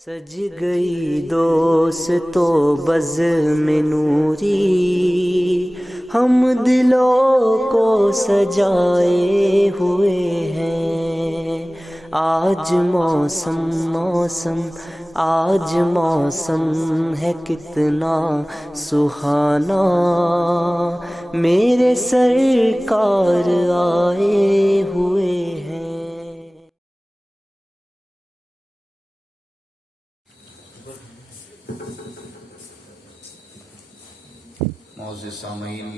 سج گئی دوستو بزم نوری، ہم دلوں کو سجائے ہوئے ہیں۔ آج موسم آج موسم ہے کتنا سہانا، میرے سرکار آئے ہوئے ہیں۔ معزز سامعین،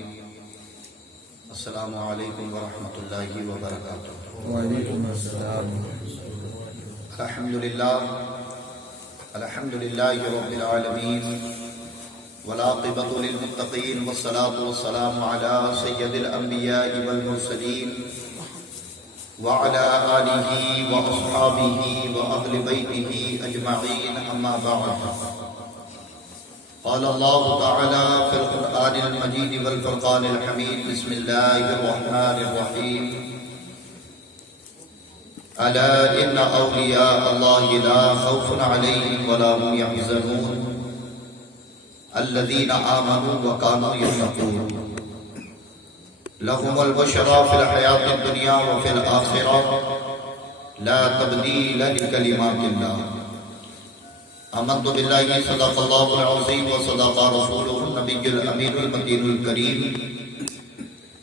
السلام علیکم ورحمۃ اللہ وبرکاتہ۔ وعلیکم السلام۔ الحمد للہ رب العالمین، والعاقبۃ للمتقین، والصلاة والسلام علی سید الانبیاء والمرسلین، وعلی آلہ واصحابہ واہل بیتہ اجمعین، اما بعد۔ قال اللہ تعالی فی القرآن المجید والفرقان الحمید، بسم اللہ الرحمن الرحیم۔ الا ان اولیاء اللہ لا خوف علیہم ولا هم يحزنون الذین آمنوا وكانوا يتقون لهم البشرى في الحیاة الدنیا وفي الآخرة لا تبدیل لکلمات اللہ۔ آمنت باللہ صدق اللہ العظیم وصدق رسولہ النبی الامین المکین الکریم،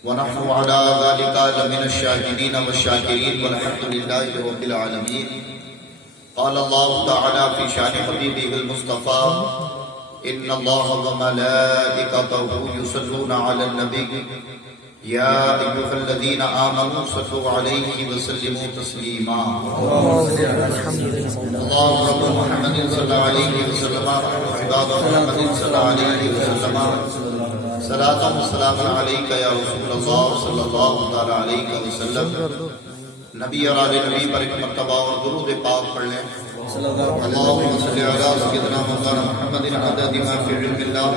ونحن علی ذلک لمن الشاہدین والشاکرین، والحمد للہ رب العالمین۔ قال اللہ تعالی فی شان حبیبہ المصطفیٰ، ان اللہ وملائکتہ یصلون علی النبی، یا ایھا الذین آمنوا صلوا علیہ وسلموا تسلیما۔ اللهم رب محمد صلی اللہ علیہ وسلم، عباد محمد صلی اللہ علیہ وسلم، صلاۃ و سلام علیک یا رسول اللہ صلی اللہ تعالی علیہ وسلم۔ نبی اور آل نبی پر ایک مرتبہ اور درود پاک پڑھ لیں۔ اللہم صلی علی سیدنا مولانا محمد عدد ما فی علم اللہ،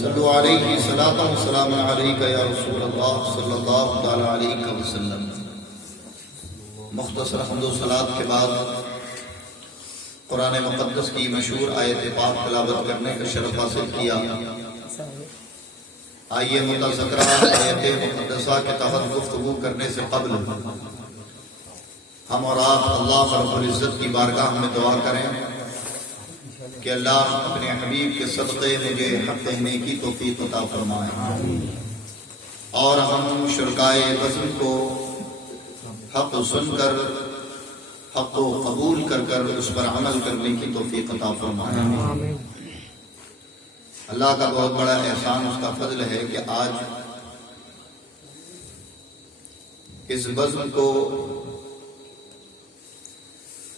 صلو علیہ صلاۃ و سلام علیک یا رسول اللہ صلی اللہ تعالی علیہ وسلم۔ مختصر حمد و صلاۃ کے بعد قرآن مقدس کی مشہور آیت پاک تلاوت کرنے کا شرف حاصل کیا۔ آئیے متذکرہ آیت مقدسہ کے تحت گفتگو کرنے سے قبل ہم اور آپ اللہ رب العزت کی بارگاہ میں دعا کریں کہ اللہ اپنے حبیب کے صدقے مجھے حق کہنے کی توفیق عطا فرمائے، اور ہم شرکائے وزن کو حق سن کر حق کو قبول کر کر اس پر عمل کرنے کی توفیق عطا فرمائے۔ اللہ کا بہت بڑا احسان، اس کا فضل ہے کہ آج اس بزم کو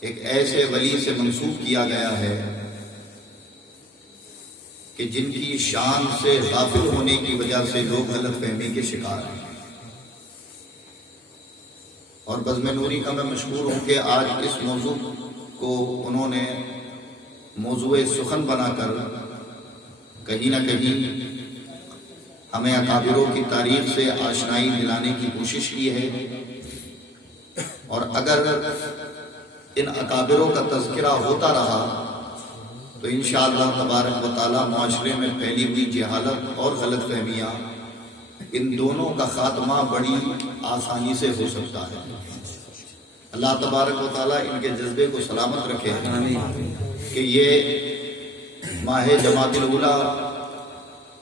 ایک ایسے ولی سے منسوب کیا گیا ہے کہ جن کی شان سے غافل ہونے کی وجہ سے لوگ غلط فہمی کے شکار ہیں۔ اور بزم نوری کا میں مشکور ہوں کہ آج اس موضوع کو انہوں نے موضوع سخن بنا کر کہیں نہ کہیں ہمیں اکابروں کی تاریخ سے آشنائی دلانے کی کوشش کی ہے، اور اگر ان اکابروں کا تذکرہ ہوتا رہا تو انشاءاللہ تبارک و تعالی معاشرے میں پھیلی ہوئی جہالت اور غلط فہمیاں، ان دونوں کا خاتمہ بڑی آسانی سے ہو سکتا ہے۔ اللہ تبارک و تعالی ان کے جذبے کو سلامت رکھے کہ یہ ماہ جمادی الاولیٰ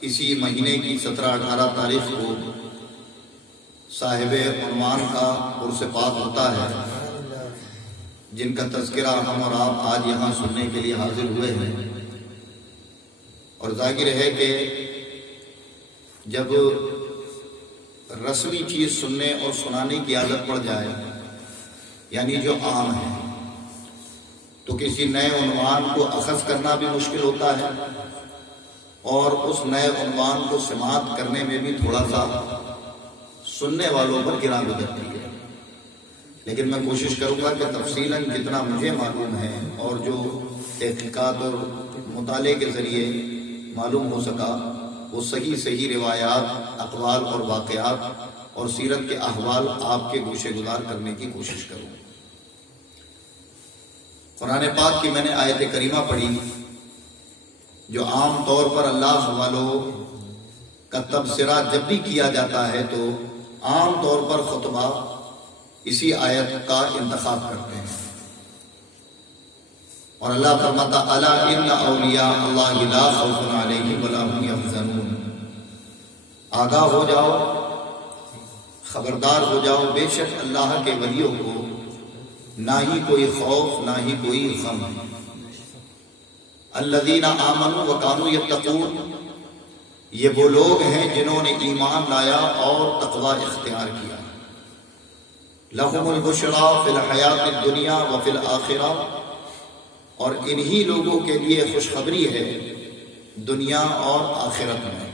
اسی مہینے کی 17-18 تاریخ کو صاحب عنوان کا عرس پاک ہوتا ہے، جن کا تذکرہ ہم اور آپ آج یہاں سننے کے لیے حاضر ہوئے ہیں۔ اور ظاہر ہے کہ جب رسمی چیز سننے اور سنانے کی عادت پڑ جائے، یعنی جو عام ہے، تو کسی نئے عنوان کو اخذ کرنا بھی مشکل ہوتا ہے، اور اس نئے عنوان کو سماعت کرنے میں بھی تھوڑا سا سننے والوں پر گراں گزرتی ہے۔ لیکن میں کوشش کروں گا کہ تفصیلاً جتنا مجھے معلوم ہے اور جو تحقیقات اور مطالعے کے ذریعے معلوم ہو سکا، وہ صحیح روایات، اقوال اور واقعات اور سیرت کے احوال آپ کے گوشے گزار کرنے کی کوشش کروں۔ قرآن پاک کی میں نے آیت کریمہ پڑھی جو عام طور پر اللہ والوں کا تبصرہ جب بھی کیا جاتا ہے تو عام طور پر خطبہ اسی آیت کا انتخاب کرتے ہیں، اور اللہ فرماتا الا ان اولیاء اللہ لا خوف علیہم ولا هم یحزنون، آگاہ ہو جاؤ، خبردار ہو جاؤ، بے شک اللہ کے ولیوں کو نہ ہی کوئی خوف نہ ہی کوئی غم ہے۔ الذین آمنوا وکانوا یتقون، یہ وہ لوگ ہیں جنہوں نے ایمان لایا اور تقوی اختیار کیا۔ لہم البشری فی الحیات الدنیا وفی الآخرہ، اور انہی لوگوں کے لیے خوشخبری ہے دنیا اور آخرت میں۔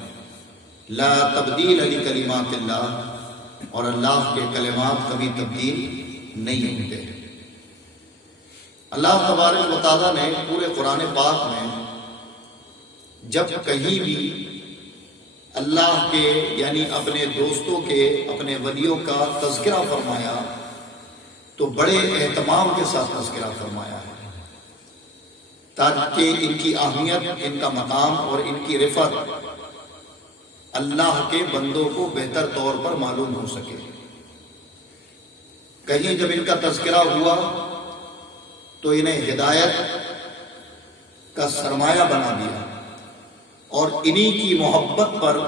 لا تبدیل لکلمات اللہ، اور اللہ کے کلمات کبھی تبدیل نہیں ہوتے۔ اللہ تبارک و تعالیٰ نے پورے قرآن پاک میں جب کہیں بھی اللہ کے یعنی اپنے دوستوں کے، اپنے ولیوں کا تذکرہ فرمایا تو بڑے اہتمام کے ساتھ تذکرہ فرمایا ہے، تاکہ ان کی اہمیت، ان کا مقام اور ان کی رفعت اللہ کے بندوں کو بہتر طور پر معلوم ہو سکے۔ کہیں جب ان کا تذکرہ ہوا تو انہیں ہدایت کا سرمایہ بنا دیا اور انہی کی محبت پر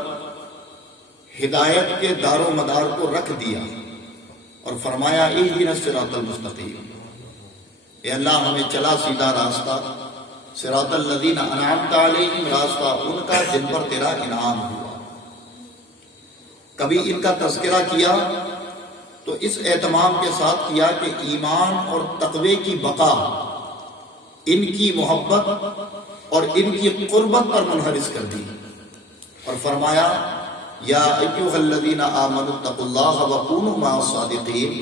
ہدایت کے دار و مدار کو رکھ دیا اور فرمایا اہدنا الصراط المستقیم، اے اللہ ہمیں چلا سیدھا راستہ، صراط الذین انعمت علیہم، راستہ ان کا جن پر تیرا انعام ہوا۔ کبھی ان کا تذکرہ کیا تو اس اہتمام کے ساتھ کیا کہ ایمان اور تقوی کی بقا ان کی محبت اور ان کی قربت پر منحرف کر دی، اور فرمایا یا ایھا الذین آمنوا اتقوا اللہ وکونوا مع الصادقین،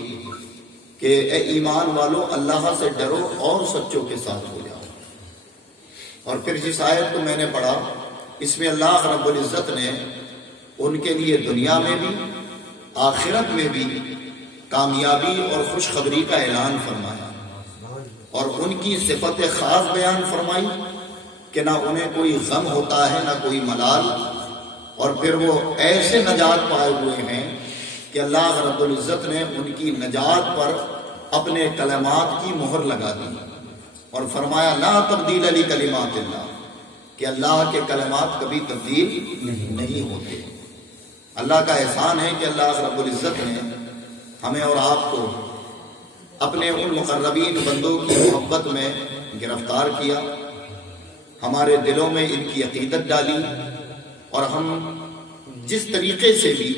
کہ اے ایمان والو اللہ سے ڈرو اور سچوں کے ساتھ ہو جاؤ۔ اور پھر جس آیت کو میں نے پڑھا اس میں اللہ رب العزت نے ان کے لیے دنیا میں بھی آخرت میں بھی کامیابی اور خوشخبری کا اعلان فرمایا، اور ان کی صفت خاص بیان فرمائی کہ نہ انہیں کوئی غم ہوتا ہے نہ کوئی ملال، اور پھر وہ ایسے نجات پائے ہوئے ہیں کہ اللہ رب العزت نے ان کی نجات پر اپنے کلمات کی مہر لگا دی اور فرمایا لا تبدیل لکلمات اللہ، کہ اللہ کے کلمات کبھی تبدیل نہیں ہوتے۔ اللہ کا احسان ہے کہ اللہ رب العزت نے ہمیں اور آپ کو اپنے ان مقربین بندوں کی محبت میں گرفتار کیا، ہمارے دلوں میں ان کی عقیدت ڈالی، اور ہم جس طریقے سے بھی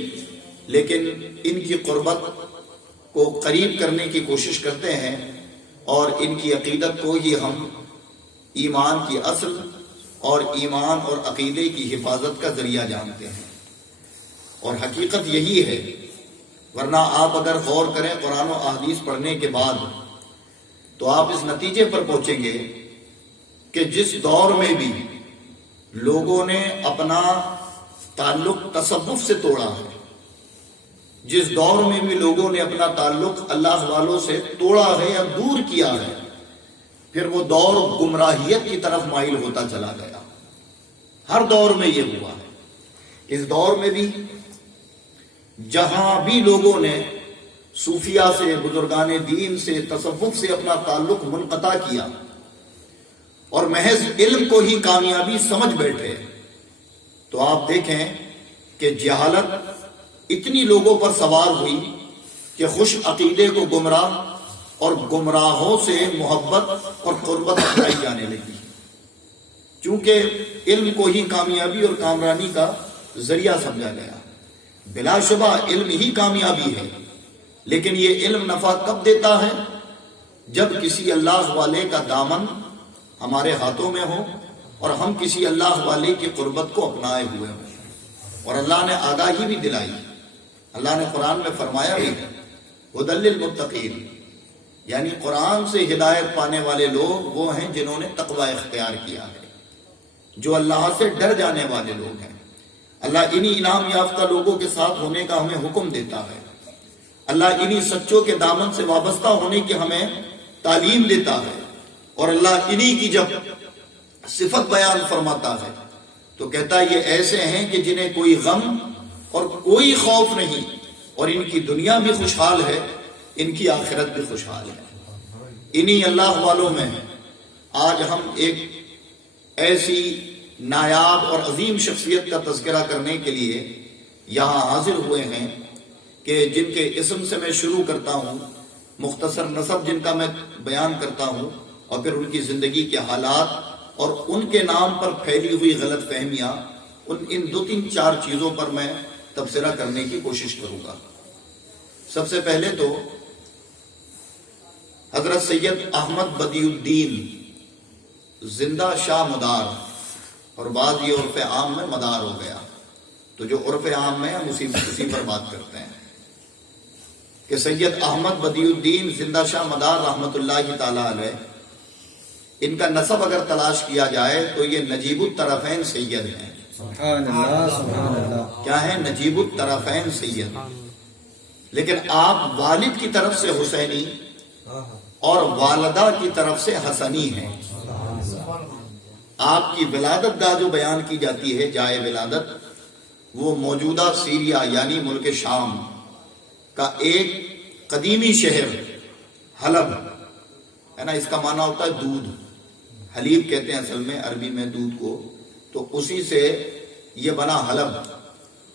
لیکن ان کی قربت کو قریب کرنے کی کوشش کرتے ہیں، اور ان کی عقیدت کو ہی ہم ایمان کی اصل اور ایمان اور عقیدے کی حفاظت کا ذریعہ جانتے ہیں، اور حقیقت یہی ہے۔ ورنہ آپ اگر غور کریں قرآن و احادیث پڑھنے کے بعد تو آپ اس نتیجے پر پہنچیں گے کہ جس دور میں بھی لوگوں نے اپنا تعلق تصوف سے توڑا ہے، جس دور میں بھی لوگوں نے اپنا تعلق اللہ والوں سے توڑا ہے یا دور کیا ہے، پھر وہ دور گمراہیت کی طرف مائل ہوتا چلا گیا۔ ہر دور میں یہ ہوا ہے۔ اس دور میں بھی جہاں بھی لوگوں نے صوفیہ سے، بزرگان دین سے، تصوف سے اپنا تعلق منقطع کیا اور محض علم کو ہی کامیابی سمجھ بیٹھے، تو آپ دیکھیں کہ جہالت اتنی لوگوں پر سوار ہوئی کہ خوش عقیدے کو گمراہ اور گمراہوں سے محبت اور قربت اپنائی جانے لگی، چونکہ علم کو ہی کامیابی اور کامرانی کا ذریعہ سمجھا گیا۔ بلا شبہ علم ہی کامیابی ہے، لیکن یہ علم نفع کب دیتا ہے؟ جب کسی اللہ والے کا دامن ہمارے ہاتھوں میں ہو اور ہم کسی اللہ والے کی قربت کو اپنائے ہوئے ہوں۔ اور اللہ نے آگاہی بھی دلائی، اللہ نے قرآن میں فرمایا بھی ھدی للمتقین، یعنی قرآن سے ہدایت پانے والے لوگ وہ ہیں جنہوں نے تقوی اختیار کیا ہے، جو اللہ سے ڈر جانے والے لوگ ہیں۔ اللہ انہی انعام یافتہ لوگوں کے ساتھ ہونے کا ہمیں حکم دیتا ہے، اللہ انہی سچوں کے دامن سے وابستہ ہونے کی ہمیں تعلیم دیتا ہے، اور اللہ انہی کی جب صفت بیان فرماتا ہے تو کہتا ہے یہ ایسے ہیں کہ جنہیں کوئی غم اور کوئی خوف نہیں، اور ان کی دنیا بھی خوشحال ہے، ان کی آخرت بھی خوشحال ہے۔ انہی اللہ والوں میں آج ہم ایک ایسی نایاب اور عظیم شخصیت کا تذکرہ کرنے کے لیے یہاں حاضر ہوئے ہیں کہ جن کے اسم سے میں شروع کرتا ہوں، مختصر نسب جن کا میں بیان کرتا ہوں، اور پھر ان کی زندگی کے حالات اور ان کے نام پر پھیلی ہوئی غلط فہمیاں، ان دو تین چار چیزوں پر میں تبصرہ کرنے کی کوشش کروں گا۔ سب سے پہلے تو حضرت سید احمد بدیع الدین زندہ شاہ مدار، اور بعض یہ عرف عام میں مدار ہو گیا، تو جو عرف عام میں ہم اسی پر بات کرتے ہیں کہ سید احمد بدیع الدین زندہ شاہ مدار رحمت اللہ تعالی علیہ، ان کا نسب اگر تلاش کیا جائے تو یہ نجیب الطرفین سید ہیں۔ سبحان اللہ سبحان اللہ۔ کیا ہے؟ نجیب الطرفین سید۔ لیکن آپ والد کی طرف سے حسینی اور والدہ کی طرف سے حسنی ہیں۔ آپ کی ولادت گاہ جو بیان کی جاتی ہے، جائے ولادت، وہ موجودہ سیریا یعنی ملک شام کا ایک قدیمی شہر حلب ہے نا، اس کا معنی ہوتا ہے دودھ، حلیب کہتے ہیں اصل میں عربی میں دودھ کو، تو اسی سے یہ بنا حلب۔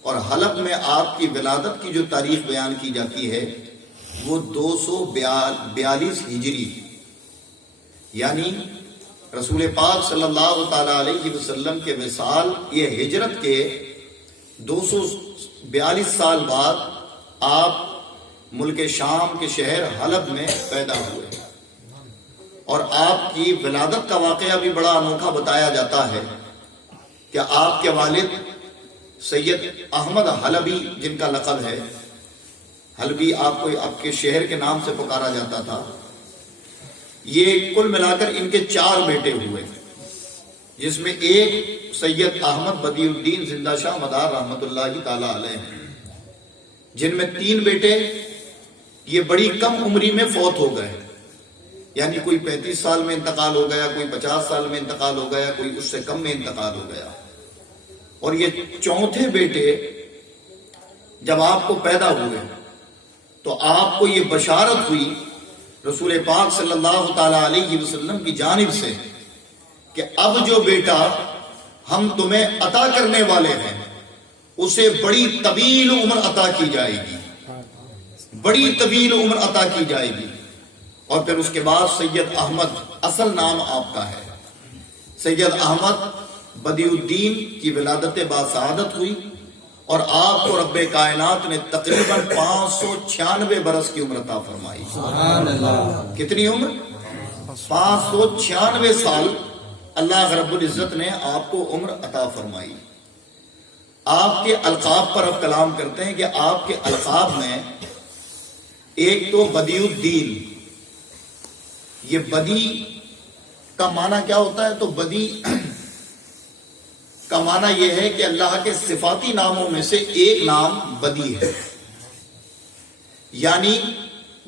اور حلب میں آپ کی ولادت کی جو تاریخ بیان کی جاتی ہے وہ 242 ہجری، یعنی رسول پاک صلی اللہ تعالی علیہ وسلم کے وصال، یہ ہجرت کے 242 سال بعد آپ ملک شام کے شہر حلب میں پیدا ہوئے، اور آپ کی ولادت کا واقعہ بھی بڑا انوکھا بتایا جاتا ہے کہ آپ کے والد سید احمد حلبی، جن کا لقب ہے حلبی، آپ کے شہر کے نام سے پکارا جاتا تھا، یہ کل ملا کر ان کے 4 بیٹے ہوئے، جس میں ایک سید احمد بدیع الدین زندہ شاہ مدار رحمت اللہ تعالی علیہ ہیں، جن میں 3 بیٹے یہ بڑی کم عمری میں فوت ہو گئے، یعنی کوئی 35 سال میں انتقال ہو گیا، کوئی 50 سال میں انتقال ہو گیا، کوئی اس سے کم میں انتقال ہو گیا۔ اور یہ 4تھے بیٹے جب آپ کو پیدا ہوئے تو آپ کو یہ بشارت ہوئی رسول پاک صلی اللہ تعالی علیہ وسلم کی جانب سے کہ اب جو بیٹا ہم تمہیں عطا کرنے والے ہیں اسے بڑی طویل عمر عطا کی جائے گی، بڑی طویل عمر عطا کی جائے گی۔ اور پھر اس کے بعد سید احمد، اصل نام آپ کا ہے سید احمد بدیع الدین، کی ولادت باسعادت ہوئی، اور آپ کو رب کائنات نے تقریباً 596 برس کی عمر عطا فرمائی۔ سبحان اللہ۔ کتنی عمر؟ 596 سال اللہ رب العزت نے آپ کو عمر عطا فرمائی۔ آپ کے القاب پر اب کلام کرتے ہیں کہ آپ کے القاب میں ایک تو بدیع الدین، یہ بدیع کا معنی کیا ہوتا ہے؟ تو بدیع کا معنی یہ ہے کہ اللہ کے صفاتی ناموں میں سے ایک نام بدیع ہے، یعنی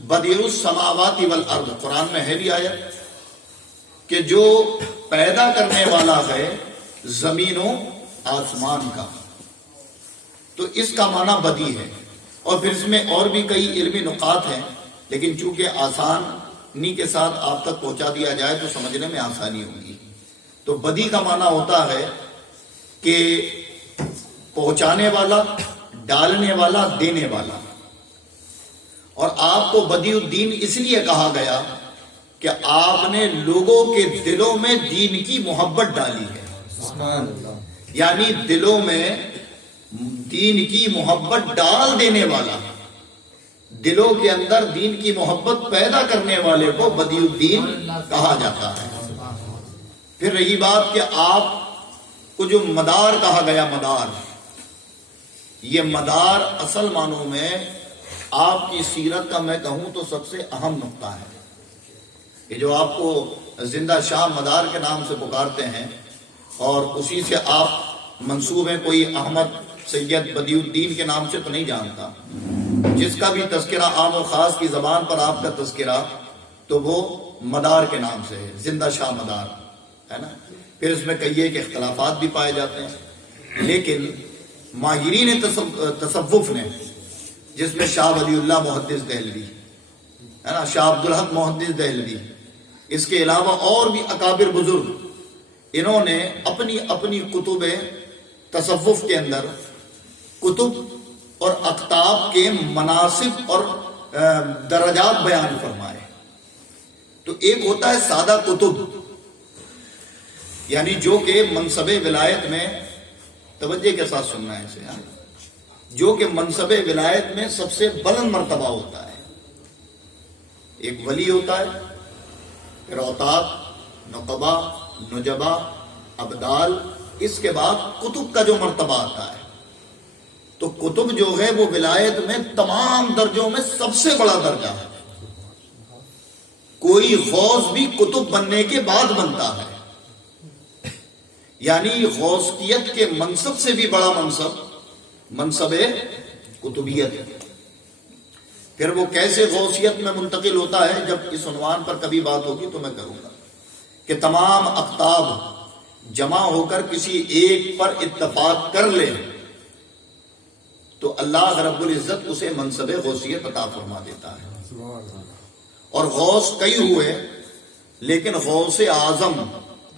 بدیع السماوات والارض، قرآن میں ہے بھی آیت کہ جو پیدا کرنے والا ہے زمین و آسمان کا، تو اس کا معنی بدیع ہے۔ اور پھر اس میں اور بھی کئی علمی نقاط ہیں، لیکن چونکہ آسانی کے ساتھ آپ تک پہنچا دیا جائے تو سمجھنے میں آسانی ہوگی۔ تو بدیع کا معنی ہوتا ہے کہ پہنچانے والا، ڈالنے والا، دینے والا۔ اور آپ کو بدیع الدین اس لیے کہا گیا کہ آپ نے لوگوں کے دلوں میں دین کی محبت ڈالی ہے، سبحان اللہ۔ یعنی دلوں میں دین کی محبت ڈال دینے والا، دلوں کے اندر دین کی محبت پیدا کرنے والے کو بدیع الدین کہا جاتا ہے۔ پھر رہی بات کہ آپ کو جو مدار کہا گیا، مدار، یہ مدار اصل معنوں میں آپ کی سیرت کا میں کہوں تو سب سے اہم نقطہ ہے کہ جو آپ کو زندہ شاہ مدار کے نام سے پکارتے ہیں، اور اسی سے آپ منسوب ہیں، کوئی احمد سید بدیع الدین کے نام سے تو نہیں جانتا۔ جس کا بھی تذکرہ عام و خاص کی زبان پر آپ کا تذکرہ، تو وہ مدار کے نام سے ہے، زندہ شاہ مدار ہے نا. پھر اس میں کئی ایک اختلافات بھی پائے جاتے ہیں، لیکن ماہرین تصوف نے، جس میں شاہ ولی اللہ محدث دہلوی ہے نا، شاہ عبدالحق محدث دہلوی، اس کے علاوہ اور بھی اکابر بزرگ، انہوں نے اپنی اپنی کتب تصوف کے اندر کتب اور اقطاب کے مناسب اور درجات بیان فرمائے. تو ایک ہوتا ہے سادہ کتب، یعنی جو کہ منصب ولایت میں، توجہ کے ساتھ سننا ہے اسے، جو کہ منصب ولایت میں سب سے بلند مرتبہ ہوتا ہے. ایک ولی ہوتا ہے، پھر اوتاد، نقبہ، نجبہ، ابدال، اس کے بعد کتب کا جو مرتبہ آتا ہے. تو کتب جو ہے وہ ولایت میں تمام درجوں میں سب سے بڑا درجہ ہے. کوئی غوث بھی کتب بننے کے بعد بنتا ہے، یعنی غوثیت کے منصب سے بھی بڑا منصب کتبیت ہے. پھر وہ کیسے غوثیت میں منتقل ہوتا ہے، جب اس عنوان پر کبھی بات ہوگی تو میں کروں گا، کہ تمام اقطاب جمع ہو کر کسی ایک پر اتفاق کر لیں تو اللہ رب العزت اسے منصب غوثیت عطا فرما دیتا ہے. اور غوث کئی ہوئے، لیکن غوث اعظم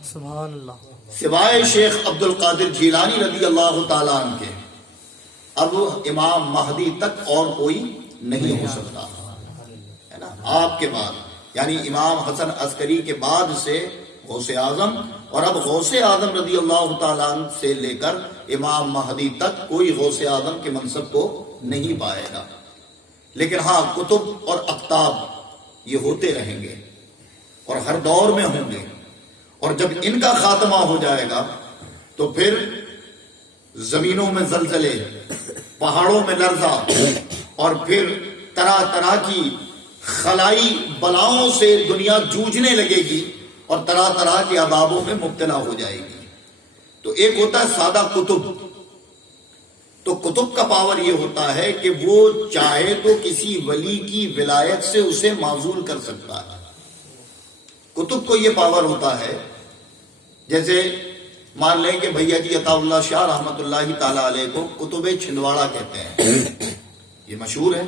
سبحان اللہ سوائے شیخ عبد القادر جیلانی رضی اللہ تعالیٰ عنہ کے اب امام مہدی تک اور کوئی نہیں ہو سکتا ہے نا. آپ کے بعد یعنی امام حسن عسکری کے بعد سے غوث اعظم، اور اب غوث اعظم رضی اللہ تعالیٰ عنہ سے لے کر امام مہدی تک کوئی غوث اعظم کے منصب کو نہیں پائے گا. لیکن ہاں کتب اور اقطاب یہ ہوتے رہیں گے اور ہر دور میں ہوں گے، اور جب ان کا خاتمہ ہو جائے گا تو پھر زمینوں میں زلزلے، پہاڑوں میں لرزہ، اور پھر طرح طرح کی خلائی بلاؤں سے دنیا جوجھنے لگے گی اور طرح طرح کے عذابوں میں مبتلا ہو جائے گی. تو ایک ہوتا ہے سادہ کتب. تو کتب کا پاور یہ ہوتا ہے کہ وہ چاہے تو کسی ولی کی ولایت سے اسے معزول کر سکتا ہے. کتب کو یہ پاور ہوتا ہے، جیسے مان لیں کہ بھیا جی عطا اللہ شاہ رحمت اللہ تعالی علیہ کو کتب چھندواڑا کہتے ہیں، یہ مشہور ہے.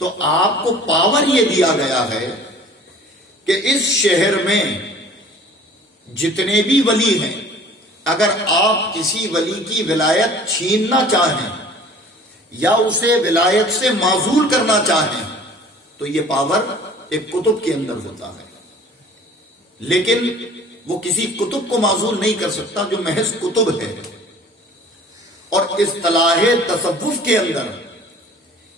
تو آپ کو پاور یہ دیا گیا ہے کہ اس شہر میں جتنے بھی ولی ہیں، اگر آپ کسی ولی کی ولایت چھیننا چاہیں یا اسے ولایت سے معزول کرنا چاہیں تو یہ پاور ایک کتب کے اندر ہوتا ہے. لیکن وہ کسی کتب کو معزول نہیں کر سکتا جو محض کتب ہے. اور اصطلاح تصوف کے اندر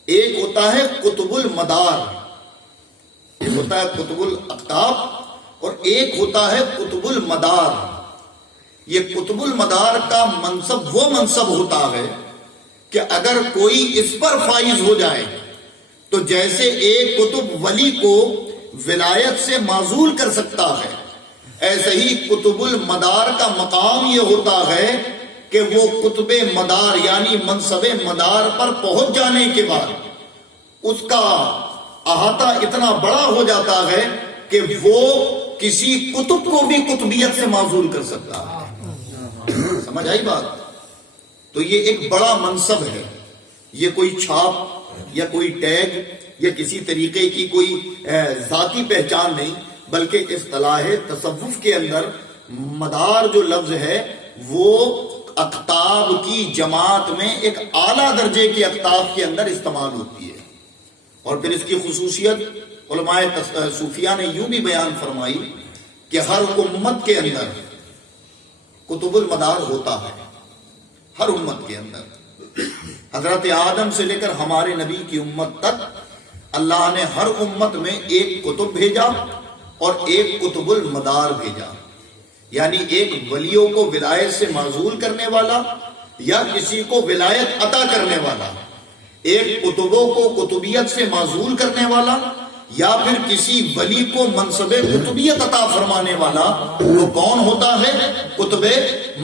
ایک ہوتا ہے قطب المدار، ایک ہوتا ہے قطب الاقطاب اور ایک ہوتا ہے قطب المدار. یہ قطب المدار کا منصب وہ منصب ہوتا ہے کہ اگر کوئی اس پر فائز ہو جائے تو جیسے ایک قطب ولی کو ولایت سے معزول کر سکتا ہے، ایسے ہی قطب المدار کا مقام یہ ہوتا ہے کہ وہ قطب مدار یعنی منصب مدار پر پہنچ جانے کے بعد اس کا احاطہ اتنا بڑا ہو جاتا ہے کہ وہ کسی قطب کو بھی قطبیت سے معزول کر سکتا ہے. سمجھ آئی بات؟ تو یہ ایک بڑا منصب ہے، یہ کوئی چھاپ یا کوئی ٹیگ یا کسی طریقے کی کوئی ذاتی پہچان نہیں، بلکہ اصطلاح تصوف کے اندر مدار جو لفظ ہے وہ اقطاب کی جماعت میں ایک اعلیٰ درجے کے اقطاب کے اندر استعمال ہوتی ہے. اور پھر اس کی خصوصیت علماء صوفیہ نے یوں بھی بیان فرمائی کہ ہر امت کے اندر قطب المدار ہوتا ہے، ہر امت کے اندر. حضرت آدم سے لے کر ہمارے نبی کی امت تک اللہ نے ہر امت میں ایک قطب بھیجا اور ایک قطب المدار بھیجا، یعنی ایک ولیوں کو ولایت سے معزول کرنے والا یا کسی کو ولایت عطا کرنے والا، ایک قطبوں کو قطبیت سے معزول کرنے والا یا پھر کسی ولی کو منصب قطبیت عطا فرمانے والا. وہ کون ہوتا ہے؟ قطب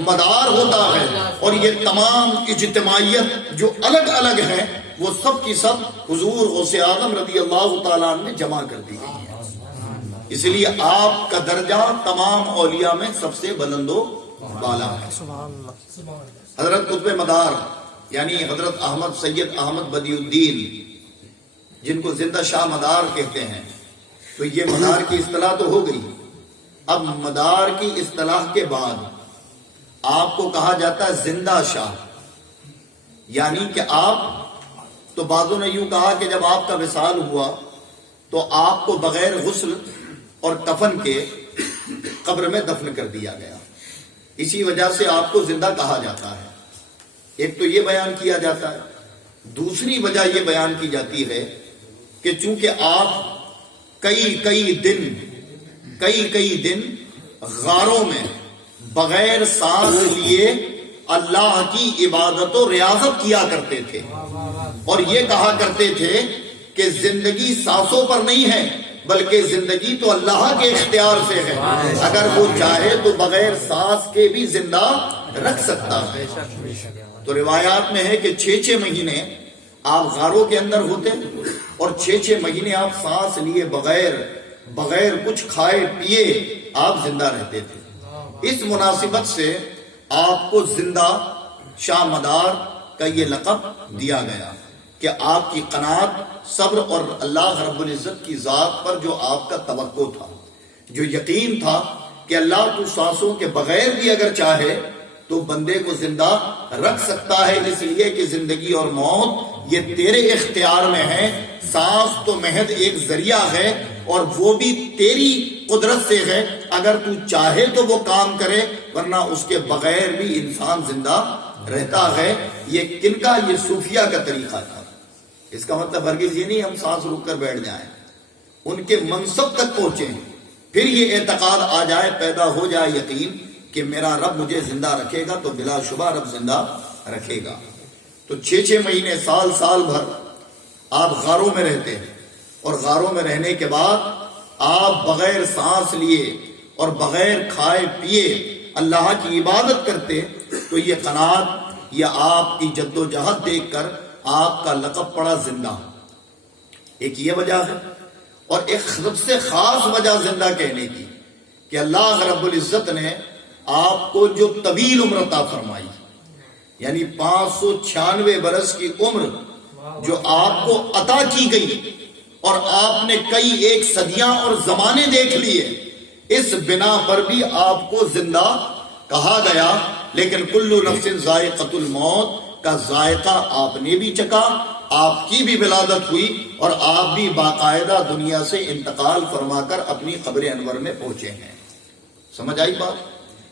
مدار ہوتا ہے. اور یہ تمام اجتماعیت جو الگ الگ ہیں وہ سب کی سب حضور غوث اعظم رضی اللہ تعالیٰ عنہ نے جمع کر دی گئی ہے. اس لیے آپ کا درجہ تمام اولیاء میں سب سے بلند و بالا ہے۔ حضرت قطب مدار یعنی حضرت احمد سید احمد بدیع الدین، جن کو زندہ شاہ مدار کہتے ہیں، تو یہ مدار کی اصطلاح تو ہو گئی۔ اب مدار کی اصطلاح کے بعد آپ کو کہا جاتا ہے زندہ شاہ، یعنی کہ آپ، تو بعضوں نے یوں کہا کہ جب آپ کا وصال ہوا تو آپ کو بغیر غسل اور کفن کے قبر میں دفن کر دیا گیا، اسی وجہ سے آپ کو زندہ کہا جاتا ہے۔ ایک تو یہ بیان کیا جاتا ہے، دوسری وجہ یہ بیان کی جاتی ہے کہ چونکہ آپ کئی دن غاروں میں بغیر سانس لیے اللہ کی عبادت و ریاضت کیا کرتے تھے، اور یہ کہا کرتے تھے کہ زندگی سانسوں پر نہیں ہے بلکہ زندگی تو اللہ کے اختیار سے ہے، اگر وہ چاہے تو بغیر سانس کے بھی زندہ رکھ سکتا ہے۔ تو روایات میں ہے کہ 6 مہینے آپ غاروں کے اندر ہوتے اور 6 مہینے آپ سانس لیے بغیر کچھ کھائے پیے آپ زندہ رہتے تھے۔ اس مناسبت سے آپ کو زندہ شاہ مدار کا یہ لقب دیا گیا کہ آپ کی قناعت، صبر اور اللہ رب العزت کی ذات پر جو آپ کا توقع تھا، جو یقین تھا کہ اللہ تو سانسوں کے بغیر بھی اگر چاہے تو بندے کو زندہ رکھ سکتا ہے، اس لیے کہ زندگی اور موت یہ تیرے اختیار میں ہے، سانس تو محض ایک ذریعہ ہے اور وہ بھی تیری قدرت سے ہے، اگر تو چاہے تو وہ کام کرے، ورنہ اس کے بغیر بھی انسان زندہ رہتا ہے۔ یہ کن کا؟ یہ صوفیہ کا طریقہ تھا۔ اس کا مطلب ہرگز یہ نہیں ہم سانس روک کر بیٹھ جائیں، ان کے منصب تک پہنچیں، پھر یہ اعتقاد آ جائے، پیدا ہو جائے یقین کہ میرا رب مجھے زندہ رکھے گا، تو بلا شبہ رب زندہ رکھے گا۔ تو 6 مہینے، سال بھر آپ غاروں میں رہتے ہیں، اور غاروں میں رہنے کے بعد آپ بغیر سانس لیے اور بغیر کھائے پیے اللہ کی عبادت کرتے، تو یہ قناعت، یہ آپ کی جد و جہد دیکھ کر آپ کا لقب پڑا زندہ۔ ایک یہ وجہ ہے، اور ایک سب سے خاص وجہ زندہ کہنے کی کہ اللہ رب العزت نے آپ کو جو طویل عمر عطا فرمائی، یعنی 596 برس کی عمر جو آپ کو عطا کی گئی، اور آپ نے کئی ایک صدیاں اور زمانے دیکھ لیے، اس بنا پر بھی آپ کو زندہ کہا گیا۔ لیکن کل نفس ذائقۃ الموت کا ذائقہ آپ نے بھی چکا، آپ کی بھی ولادت ہوئی، اور آپ بھی باقاعدہ دنیا سے انتقال فرما کر اپنی قبر انور میں پہنچے ہیں۔ سمجھ آئی بات؟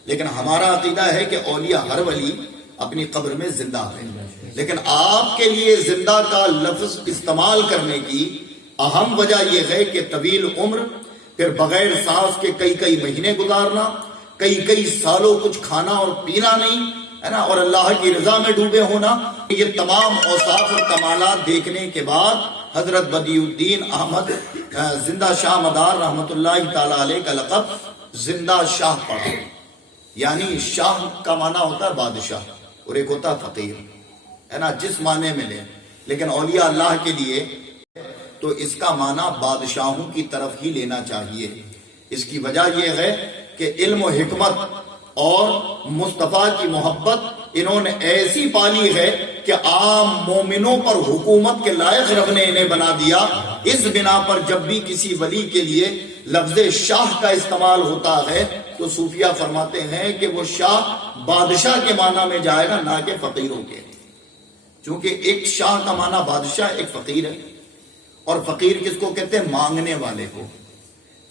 لیکن ہمارا عقیدہ ہے کہ اولیاء ہر ولی اپنی قبر میں زندہ ہے، لیکن آپ کے لیے زندہ کا لفظ استعمال کرنے کی اہم وجہ یہ ہے کہ طویل عمر، پھر بغیر سانس کے کئی مہینے گزارنا، کئی سالوں کچھ کھانا اور پینا نہیں ہے نا، اور اللہ کی رضا میں ڈوبے ہونا، یہ تمام اوصاف اور کمالات دیکھنے کے بعد حضرت بدیع الدین احمد زندہ شاہ مدار رحمت اللہ تعالی علیہ کا لقب زندہ شاہ پڑا۔ یعنی شاہ کا معنی ہوتا ہے بادشاہ، اور ایک ہوتا ہے فقیر، ہے نا، جس معنی میں لیں، لیکن اولیاء اللہ کے لیے تو اس کا معنی بادشاہوں کی طرف ہی لینا چاہیے۔ اس کی وجہ یہ ہے کہ علم و حکمت اور مصطفیٰ کی محبت انہوں نے ایسی پالی ہے کہ عام مومنوں پر حکومت کے لائق رب نے انہیں بنا دیا۔ اس بنا پر جب بھی کسی ولی کے لیے لفظ شاہ کا استعمال ہوتا ہے تو صوفیہ فرماتے ہیں کہ وہ شاہ بادشاہ کے معنی میں جائے گا، نہ کہ فقیروں کے، چونکہ ایک شاہ کا معنی بادشاہ، ایک فقیر ہے، اور فقیر کس کو کہتے ہیں؟ مانگنے والے کو۔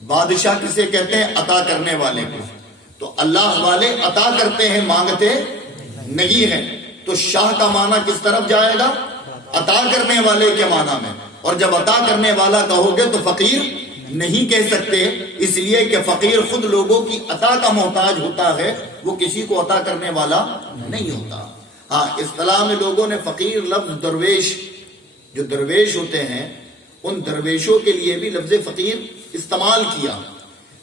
بادشاہ کسے کہتے ہیں؟ عطا کرنے والے کو۔ تو اللہ والے عطا کرتے ہیں، مانگتے نہیں ہیں، تو شاہ کا معنی کس طرف جائے گا؟ عطا کرنے والے کے معنی میں، اور جب عطا کرنے والا کہو گے تو فقیر نہیں کہہ سکتے، اس لیے کہ فقیر خود لوگوں کی عطا کا محتاج ہوتا ہے، وہ کسی کو عطا کرنے والا نہیں ہوتا۔ ہاں، اصطلاح میں لوگوں نے فقیر لفظ درویش، جو درویش ہوتے ہیں ان درویشوں کے لیے بھی لفظ فقیر استعمال کیا،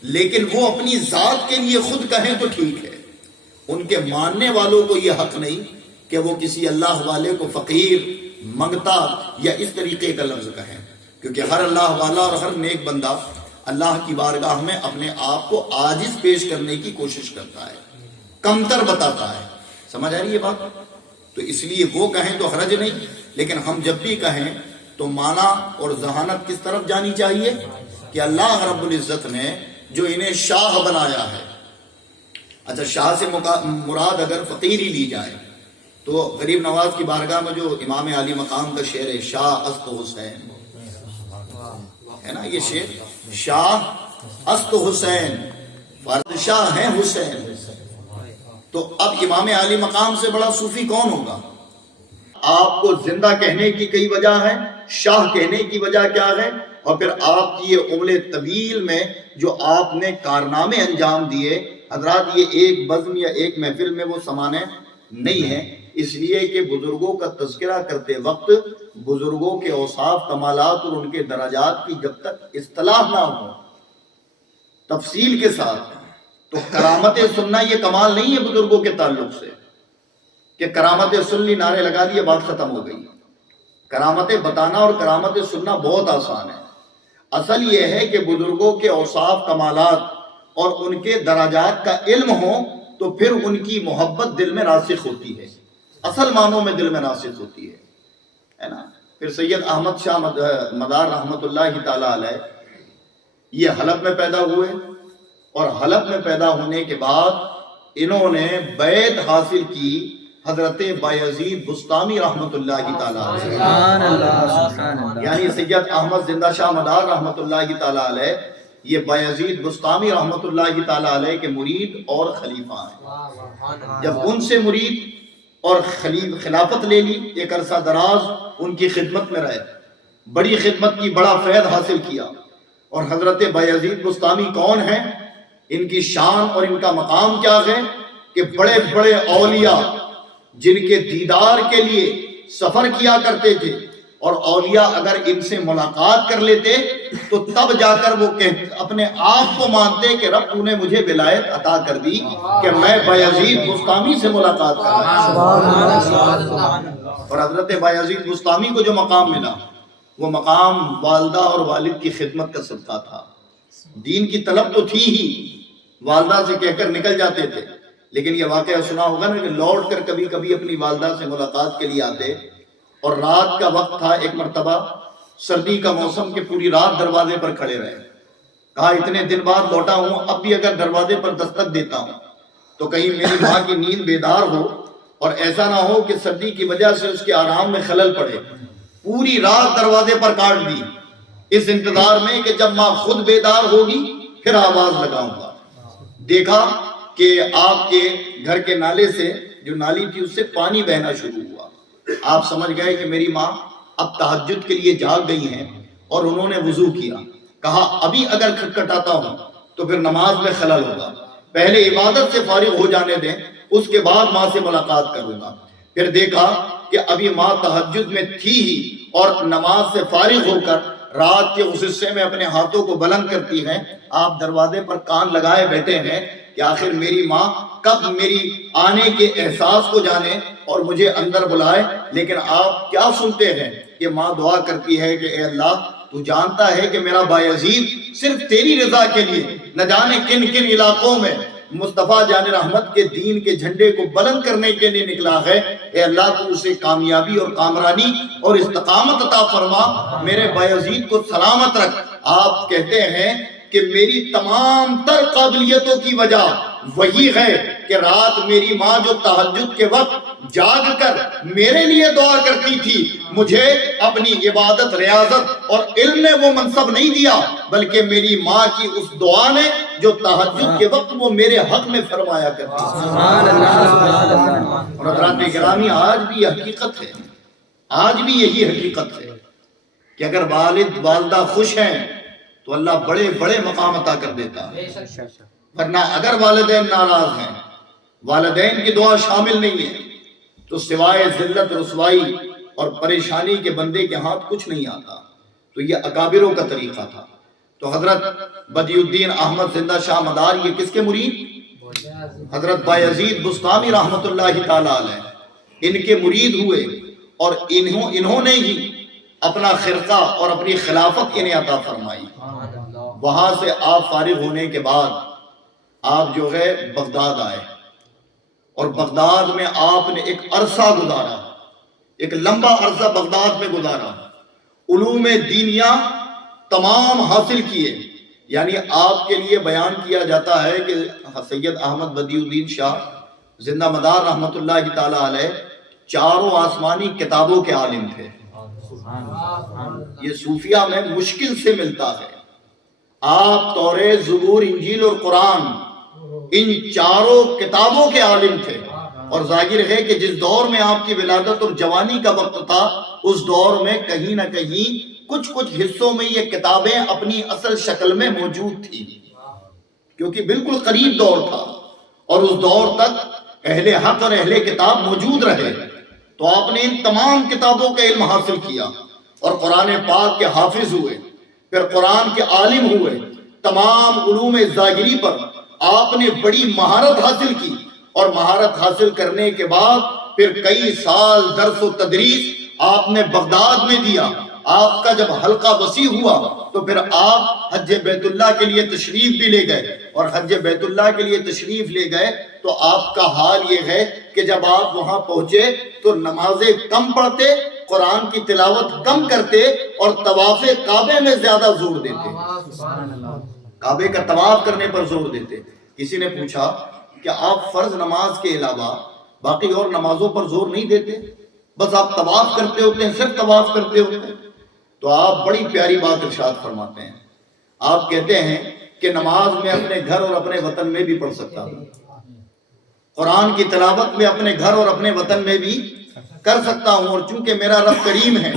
لیکن وہ اپنی ذات کے لیے خود کہیں تو ٹھیک ہے، ان کے ماننے والوں کو یہ حق نہیں کہ وہ کسی اللہ والے کو فقیر، منگتا یا اس طریقے کا لفظ کہیں، کیونکہ ہر اللہ والا اور ہر نیک بندہ اللہ کی بارگاہ میں اپنے آپ کو عاجز پیش کرنے کی کوشش کرتا ہے، کمتر بتاتا ہے. سمجھ آ رہی ہے بات؟ تو اس لیے وہ کہیں تو حرج نہیں، لیکن ہم جب بھی کہیں تو معنی اور ذہانت کس طرف جانی چاہیے کہ اللہ رب العزت نے جو انہیں شاہ بنایا ہے. اچھا، شاہ سے مراد اگر فقیری لی جائے تو غریب نواز کی بارگاہ میں جو امام عالی مقام کا شعر ہے، شاہ است حسین، ہے نا یہ شعر، شاہ است حسین، بادشاہ ہیں حسین. تو اب امام عالی مقام سے بڑا صوفی کون ہوگا؟ آپ کو زندہ کہنے کی کئی وجہ ہے، شاہ کہنے کی وجہ کیا ہے، اور پھر آپ کی یہ عمر طویل میں جو آپ نے کارنامے انجام دیے. حضرات یہ ایک بزم یا ایک محفل میں وہ سمانے نہیں ہیں، اس لیے کہ بزرگوں کا تذکرہ کرتے وقت بزرگوں کے اوصاف، کمالات اور ان کے درجات کی جب تک اصطلاح نہ ہو تفصیل کے ساتھ، تو کرامت سننا یہ کمال نہیں ہے بزرگوں کے تعلق سے کہ کرامت سنلی نعرے لگا دیے بات ختم ہو گئی. کرامت بتانا اور کرامت سننا بہت آسان ہے. اصل یہ ہے کہ بزرگوں کے اوصاف، کمالات اور ان کے درجات کا علم ہو تو پھر ان کی محبت دل میں راسخ ہوتی ہے، اصل معنوں میں دل میں راسخ ہوتی ہے نا. پھر سید احمد شاہ مدار رحمت اللہ تعالی علیہ یہ حلب میں پیدا ہوئے، اور حلب میں پیدا ہونے کے بعد انہوں نے بیعت حاصل کی حضرت بایزید بسطامی رحمت اللہ تعالی علیہ. سبحان اللہ، سبحان اللہ. یعنی سید احمد زندہ شاہ مدار رحمت اللہ تعالی علیہ یہ بایزید بسطامی رحمت اللہ تعالی علیہ کے مرید اور خلیفہ ہیں. جب ان سے مرید اور خلافت لے لی، ایک عرصہ دراز ان کی خدمت میں رہے، بڑی خدمت کی، بڑا فیض حاصل کیا. اور حضرت بایزید بسطامی کون ہیں، ان کی شان اور ان کا مقام کیا ہے کہ بڑے بڑے اولیاء جن کے دیدار کے لیے سفر کیا کرتے تھے، اور اولیاء اگر ان سے ملاقات کر لیتے تو تب جا کر وہ اپنے آپ کو مانتے کہ رب تو نے مجھے ولایت عطا کر دی کہ میں بایزید بسطامی سے ملاقات کر رہا ہوں. اور حضرت بایزید بسطامی کو جو مقام ملا وہ مقام والدہ اور والد کی خدمت کا صدقہ تھا. دین کی طلب تو تھی ہی، والدہ سے کہہ کر نکل جاتے تھے، لیکن یہ واقعہ سنا ہوگا نا کہ لوٹ کر کبھی کبھی اپنی والدہ سے ملاقات کے لیے آتے، اور رات کا وقت تھا، ایک مرتبہ سردی کا موسم کے پوری رات دروازے پر کھڑے رہے. کہا اتنے دن بعد لوٹا ہوں، اب بھی اگر دروازے پر دستک دیتا ہوں تو کہیں میری ماں کی نیند بیدار ہو اور ایسا نہ ہو کہ سردی کی وجہ سے اس کے آرام میں خلل پڑے. پوری رات دروازے پر کاٹ دی اس انتظار میں کہ جب ماں خود بیدار ہوگی پھر آواز لگاؤں گا. دیکھا کہ آپ کے گھر کے نالے سے، جو نالی تھی اس سے پانی بہنا شروع ہوا. آپ سمجھ گئے کہ میری ماں اب تہجد کے لیے جاگ گئی ہیں، اور انہوں نے وضو کیا. کہا ابھی اگر کھٹکھٹاتا ہوں تو پھر نماز میں خلل ہوگا، پہلے عبادت سے فارغ ہو جانے دیں، اس کے بعد ماں سے ملاقات کروں گا. پھر دیکھا کہ ابھی ماں تہجد میں تھی ہی، اور نماز سے فارغ ہو کر رات کے اس حصے میں اپنے ہاتھوں کو بلند کرتی ہیں. آپ دروازے پر کان لگائے بیٹھے ہیں کہ آخر میری ماں کب میری آنے کے احساس کو جانے اور مجھے اندر بلائے. لیکن آپ کیا سنتے ہیں کہ ماں دعا کرتی ہے کہ اے اللہ تو جانتا ہے کہ میرا بایزید صرف تیری رضا کے لیے نہ جانے کن کن علاقوں میں مصطفیٰ جان رحمت کے دین کے جھنڈے کو بلند کرنے کے لیے نکلا ہے. اے اللہ تو اسے کامیابی اور کامرانی اور استقامت عطا فرما، میرے بایزید کو سلامت رکھ. آپ کہتے ہیں کہ میری تمام تر قابلیتوں کی وجہ وہی ہے کہ رات میری ماں جو تہجد کے وقت جاگ کر میرے لیے دعا کرتی تھی، مجھے اپنی عبادت، ریاضت اور علم نے وہ منصب نہیں دیا، بلکہ میری ماں کی اس دعا نے جو تہجد کے وقت وہ میرے حق میں فرمایا کرتی تھی. سبحان اللہ، سبحان اللہ. اور حضرات گرامی، آج بھی یہ حقیقت ہے، آج بھی یہی حقیقت ہے کہ اگر والد والدہ خوش ہیں تو اللہ بڑے بڑے مقام عطا کر دیتا ہے. ورنہ اگر والدین ناراض ہیں، والدین کی دعا شامل نہیں ہے، تو سوائے ذلت، رسوائی اور پریشانی کے بندے کے ہاتھ کچھ نہیں آتا. تو یہ اکابروں کا طریقہ تھا. تو حضرت بدی الدین احمد زندہ شاہ مدار یہ کس کے مرید؟ حضرت بایزید بسطامی رحمت اللہ تعالی علیہ، ان کے مرید ہوئے، اور انہوں نے ہی اپنا خرقہ اور اپنی خلافت انہیں عطا فرمائی. وہاں سے آپ فارغ ہونے کے بعد آپ جو ہے بغداد آئے، اور بغداد میں آپ نے ایک عرصہ گزارا، ایک لمبا عرصہ بغداد میں گزارا، علوم دینیہ تمام حاصل کیے۔ یعنی آپ کے لیے بیان کیا جاتا ہے کہ سید احمد بدیع الدین شاہ زندہ مدار رحمۃ اللہ تعالی علیہ چاروں آسمانی کتابوں کے عالم تھے۔ یہ صوفیہ میں مشکل سے ملتا ہے۔ آپ توریت، زبور، انجیل اور قرآن ان چاروں کتابوں کے عالم تھے، اور ظاہر ہے کہ جس دور میں آپ کی ولادت اور جوانی کا وقت تھا اس دور میں کہیں نہ کہیں کچھ حصوں میں یہ کتابیں اپنی اصل شکل میں موجود تھی، کیونکہ بالکل قریب دور تھا اور اس دور تک اہل حق اور اہل کتاب موجود رہے۔ تو آپ نے ان تمام کتابوں کا علم حاصل کیا اور قرآن پاک کے حافظ ہوئے، پھر قرآن کے عالم ہوئے۔ تمام علوم ظاہری پر آپ نے بڑی مہارت حاصل کی، اور مہارت حاصل کرنے کے بعد پھر کئی سال درس و تدریس آپ نے بغداد میں دیا۔ آپ کا جب حلقہ وسیع ہوا تو پھر آپ حج بیت اللہ کے لیے تشریف بھی لے گئے، اور حج بیت اللہ کے لیے تشریف لے گئے تو آپ کا حال یہ ہے کہ جب آپ وہاں پہنچے تو نمازیں کم پڑھتے، قرآن کی تلاوت کم کرتے، اور طواف کعبے میں زیادہ زور دیتے، کعبے کا طواف کرنے پر زور دیتے۔ کسی نے پوچھا کہ آپ فرض نماز کے علاوہ باقی اور نمازوں پر زور نہیں دیتے، بس آپ طواف کرتے ہوتے ہیں، صرف طواف کرتے ہوتے ہیں؟ تو آپ بڑی پیاری بات ارشاد فرماتے ہیں۔ آپ کہتے ہیں کہ نماز میں اپنے گھر اور اپنے وطن میں بھی پڑھ سکتا ہوں، قرآن کی تلاوت میں اپنے گھر اور اپنے وطن میں بھی کر سکتا ہوں، اور چونکہ میرا رب کریم ہے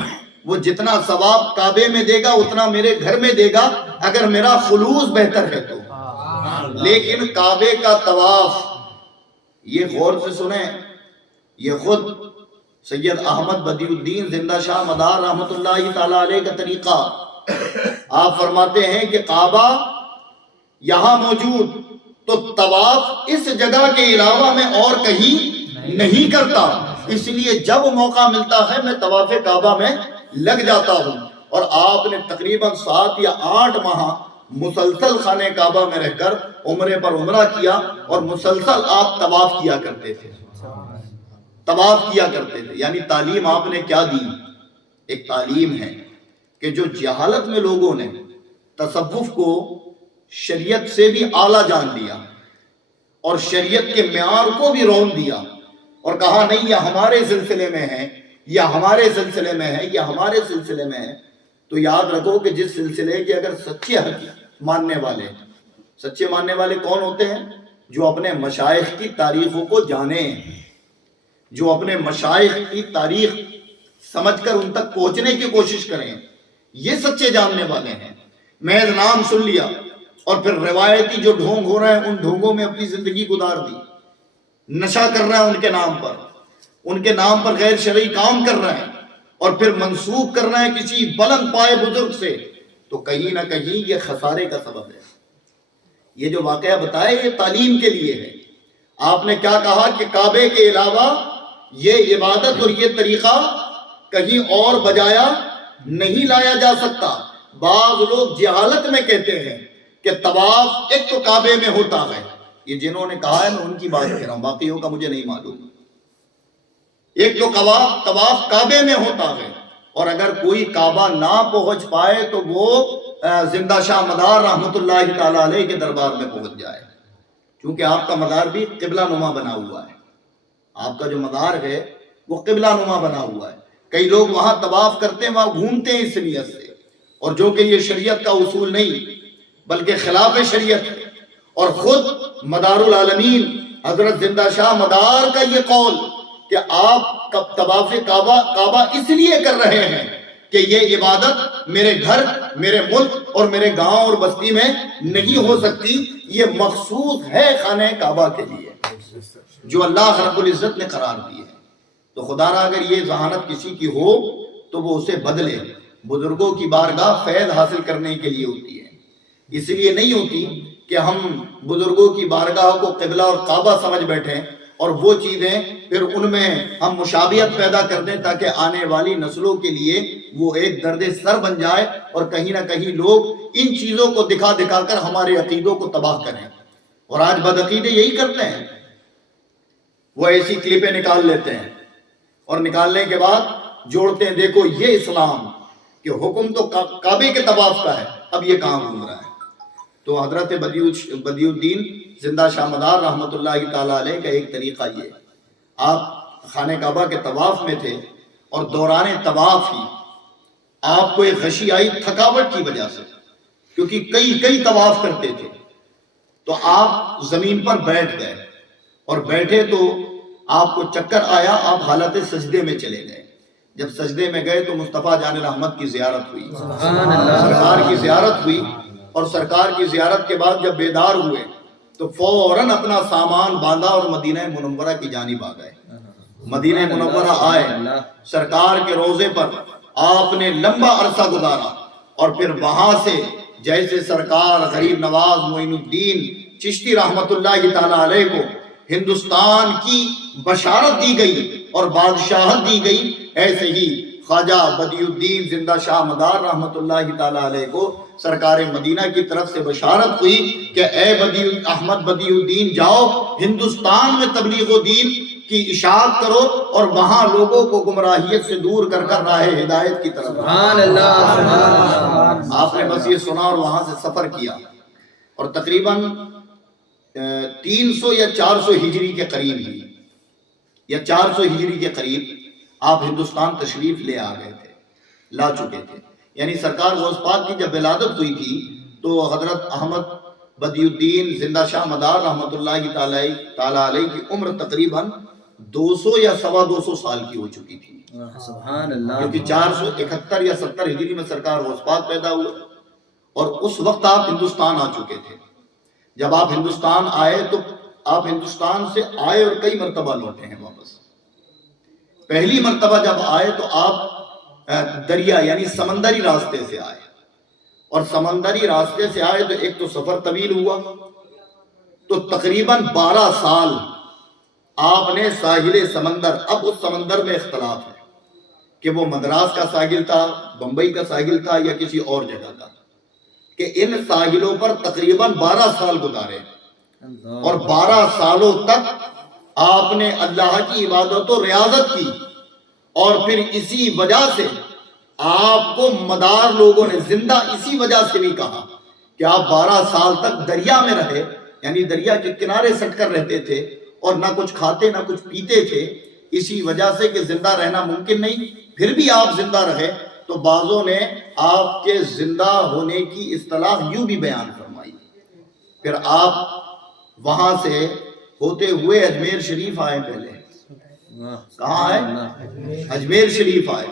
وہ جتنا ثواب کعبے میں دے گا اتنا میرے گھر میں دے گا اگر میرا خلوص بہتر ہے تو۔ لیکن کعبے کا طواف، یہ غور سے سنیں، یہ خود سید احمد بدیع الدین زندہ شاہ مدار رحمت اللہ تعالی علیہ کا طریقہ۔ آپ فرماتے ہیں کہ کعبہ یہاں موجود تو طواف اس جگہ کے علاوہ میں اور کہیں نہیں کرتا، اس لیے جب موقع ملتا ہے میں طواف کعبہ میں لگ جاتا ہوں۔ اور آپ نے تقریباً 7 یا 8 ماہ مسلسل خانہ کعبہ میں رہ کر عمرے پر عمرہ کیا، اور مسلسل آپ طواف کیا کرتے تھے، طواف کیا کرتے تھے۔ یعنی تعلیم آپ نے کیا دی؟ ایک تعلیم ہے کہ جو جہالت میں لوگوں نے تصوف کو شریعت سے بھی اعلیٰ جان لیا اور شریعت کے معیار کو بھی رون دیا، اور کہا نہیں یہ ہمارے سلسلے میں ہے، یا ہمارے سلسلے میں ہے، یا ہمارے سلسلے میں ہے، تو یاد رکھو کہ جس سلسلے کے اگر سچے ماننے والے، سچے ماننے والے کون ہوتے ہیں؟ جو اپنے مشائخ کی تاریخوں کو جانیں، جو اپنے مشائخ کی تاریخ سمجھ کر ان تک پہنچنے کی کوشش کریں، یہ سچے جاننے والے ہیں۔ محض نام سن لیا اور پھر روایتی جو ڈھونگ ہو رہے ہیں ان ڈھونگوں میں اپنی زندگی گزار دی، نشہ کر رہا ہے ان کے نام پر، ان کے نام پر غیر شرعی کام کر رہے ہیں، اور پھر منسوب کر رہے ہیں کسی بلند پائے بزرگ سے، تو کہیں نہ کہیں یہ خسارے کا سبب ہے۔ یہ جو واقعہ بتایا یہ تعلیم کے لیے ہے۔ آپ نے کیا کہا کہ کعبے کے علاوہ یہ عبادت اور یہ طریقہ کہیں اور بجایا نہیں لایا جا سکتا۔ بعض لوگ جہالت میں کہتے ہیں کہ طواف ایک تو کعبے میں ہوتا ہے، یہ جنہوں نے کہا ہے میں ان کی بات کہہ رہا ہوں، باقیوں کا مجھے نہیں معلوم۔ ایک تو طواف کعبے میں ہوتا ہے، اور اگر کوئی کعبہ نہ پہنچ پائے تو وہ زندہ شاہ مدار رحمت اللہ تعالی علیہ کے دربار میں پہنچ جائے، کیونکہ آپ کا مدار بھی قبلہ نما بنا ہوا ہے، آپ کا جو مدار ہے وہ قبلہ نما بنا ہوا ہے۔ کئی لوگ وہاں طواف کرتے ہیں، وہاں گھومتے ہیں اس نیت سے، اور جو کہ یہ شریعت کا اصول نہیں بلکہ خلاف شریعت ہے۔ اور خود مدار العالمین حضرت زندہ شاہ مدار کا یہ قول کہ آپ طواف کعبہ اس لیے کر رہے ہیں کہ یہ عبادت میرے گھر، میرے ملک اور میرے گاؤں اور بستی میں نہیں ہو سکتی، یہ مخصوص ہے خانہ کعبہ کے لیے جو اللہ رب العزت نے قرار دی ہے۔ تو خدا را اگر یہ ذہانت کسی کی ہو تو وہ اسے بدلے۔ بزرگوں کی بارگاہ فیض حاصل کرنے کے لیے ہوتی ہے، اس لیے نہیں ہوتی کہ ہم بزرگوں کی بارگاہ کو قبلہ اور کعبہ سمجھ بیٹھیں اور وہ چیزیں پھر ان میں ہم مشابہت پیدا کر دیں تاکہ آنے والی نسلوں کے لیے وہ ایک درد سر بن جائے اور کہیں نہ کہیں لوگ ان چیزوں کو دکھا دکھا کر ہمارے عقیدوں کو تباہ کریں. اور آج بدعقیدے یہی کرتے ہیں، وہ ایسی کلپیں نکال لیتے ہیں اور نکالنے کے بعد جوڑتے ہیں، دیکھو یہ اسلام کہ حکم تو کعبے کے طواف کا ہے، اب یہ کہاں گھوم رہا ہے. تو حضرت بدیع الدین زندہ شاہ مدار رحمۃ اللہ تعالیٰ علیہ کا ایک طریقہ یہ، آپ خانہ کعبہ کے طواف میں تھے اور دوران طواف ہی آپ کو ایک غشی آئی تھکاوٹ کی وجہ سے، کیونکہ کئی طواف کرتے تھے. تو آپ زمین پر بیٹھ گئے اور بیٹھے تو آپ کو چکر آیا، آپ حالت سجدے میں چلے گئے. جب سجدے میں گئے تو مصطفیٰ جان رحمت کی زیارت ہوئی، سرکار کی زیارت ہوئی، اور سرکار کی زیارت کے بعد جب بیدار ہوئے تو فوراً اپنا سامان باندھا اور مدینہ منورہ کی جانب آ گئے. مدینہ منورہ آئے، سرکار کے روضے پر آپ نے لمبا عرصہ گزارا، اور پھر وہاں سے جیسے سرکار غریب نواز معین الدین چشتی رحمت اللہ تعالیٰ علیہ کو ہندوستان کی بشارت دی گئی اور بادشاہت دی گئی، ایسے ہی خواجہ بدیع الدین زندہ شاہ مدار رحمت اللہ تعالیٰ علیہ کو سرکار مدینہ کی طرف سے بشارت ہوئی کہ اے احمد بدیع الدین جاؤ ہندوستان میں تبلیغ و دین کی اشاعت کرو اور وہاں لوگوں کو گمراہیت سے دور کر کر راہ ہدایت کی طرف. سبحان اللہ، سبحان اللہ. آپ نے بس یہ سنا اور وہاں سے سفر کیا، اور تقریباً 300 یا 400 ہجری کے قریب ہی، یا 400 ہجری کے قریب آپ ہندوستان تشریف لے آ گئے تھے، لا چکے تھے. یعنی سرکار غوث پاک کی جب ولادت ہوئی تھی تو حضرت احمد بدیع الدین زندہ شاہ مدار رحمت اللہ تعالیٰ علیہ کی عمر تقریباً 200 یا 225 سال کی ہو چکی تھی. سبحان اللہ. کیونکہ 471 یا 70 ہجری میں سرکار غوث پاک پیدا ہوئے، اور اس وقت آپ ہندوستان آ چکے تھے. جب آپ ہندوستان آئے تو آپ ہندوستان سے آئے اور کئی مرتبہ لوٹے ہیں واپس. پہلی مرتبہ جب آئے تو آپ دریا یعنی سمندری راستے سے آئے، اور سمندری راستے سے آئے تو ایک تو سفر طویل ہوا، تو تقریباً 12 سال آپ نے ساحل سمندر، اب اس سمندر میں اختلاف ہے کہ وہ مدراس کا ساحل تھا، بمبئی کا ساحل تھا، یا کسی اور جگہ تھا، کہ ان ساحلوں پر تقریباً 12 سال گزارے، اور 12 سالوں تک آپ نے اللہ کی عبادت و ریاضت کی. اور پھر اسی وجہ سے آپ کو مدار لوگوں نے زندہ اسی وجہ سے بھی کہا کہ آپ 12 سال تک دریا میں رہے، یعنی دریا کے کنارے سٹ کر رہتے تھے اور نہ کچھ کھاتے نہ کچھ پیتے تھے، اسی وجہ سے کہ زندہ رہنا ممکن نہیں، پھر بھی آپ زندہ رہے. تو بعضوں نے آپ کے زندہ ہونے کی اصطلاح یوں بھی بیان فرمائی. پھر آپ وہاں سے ہوتے ہوئے اجمیر شریف آئے. پہلے کہاں آئے؟ اجمیر شریف آئے.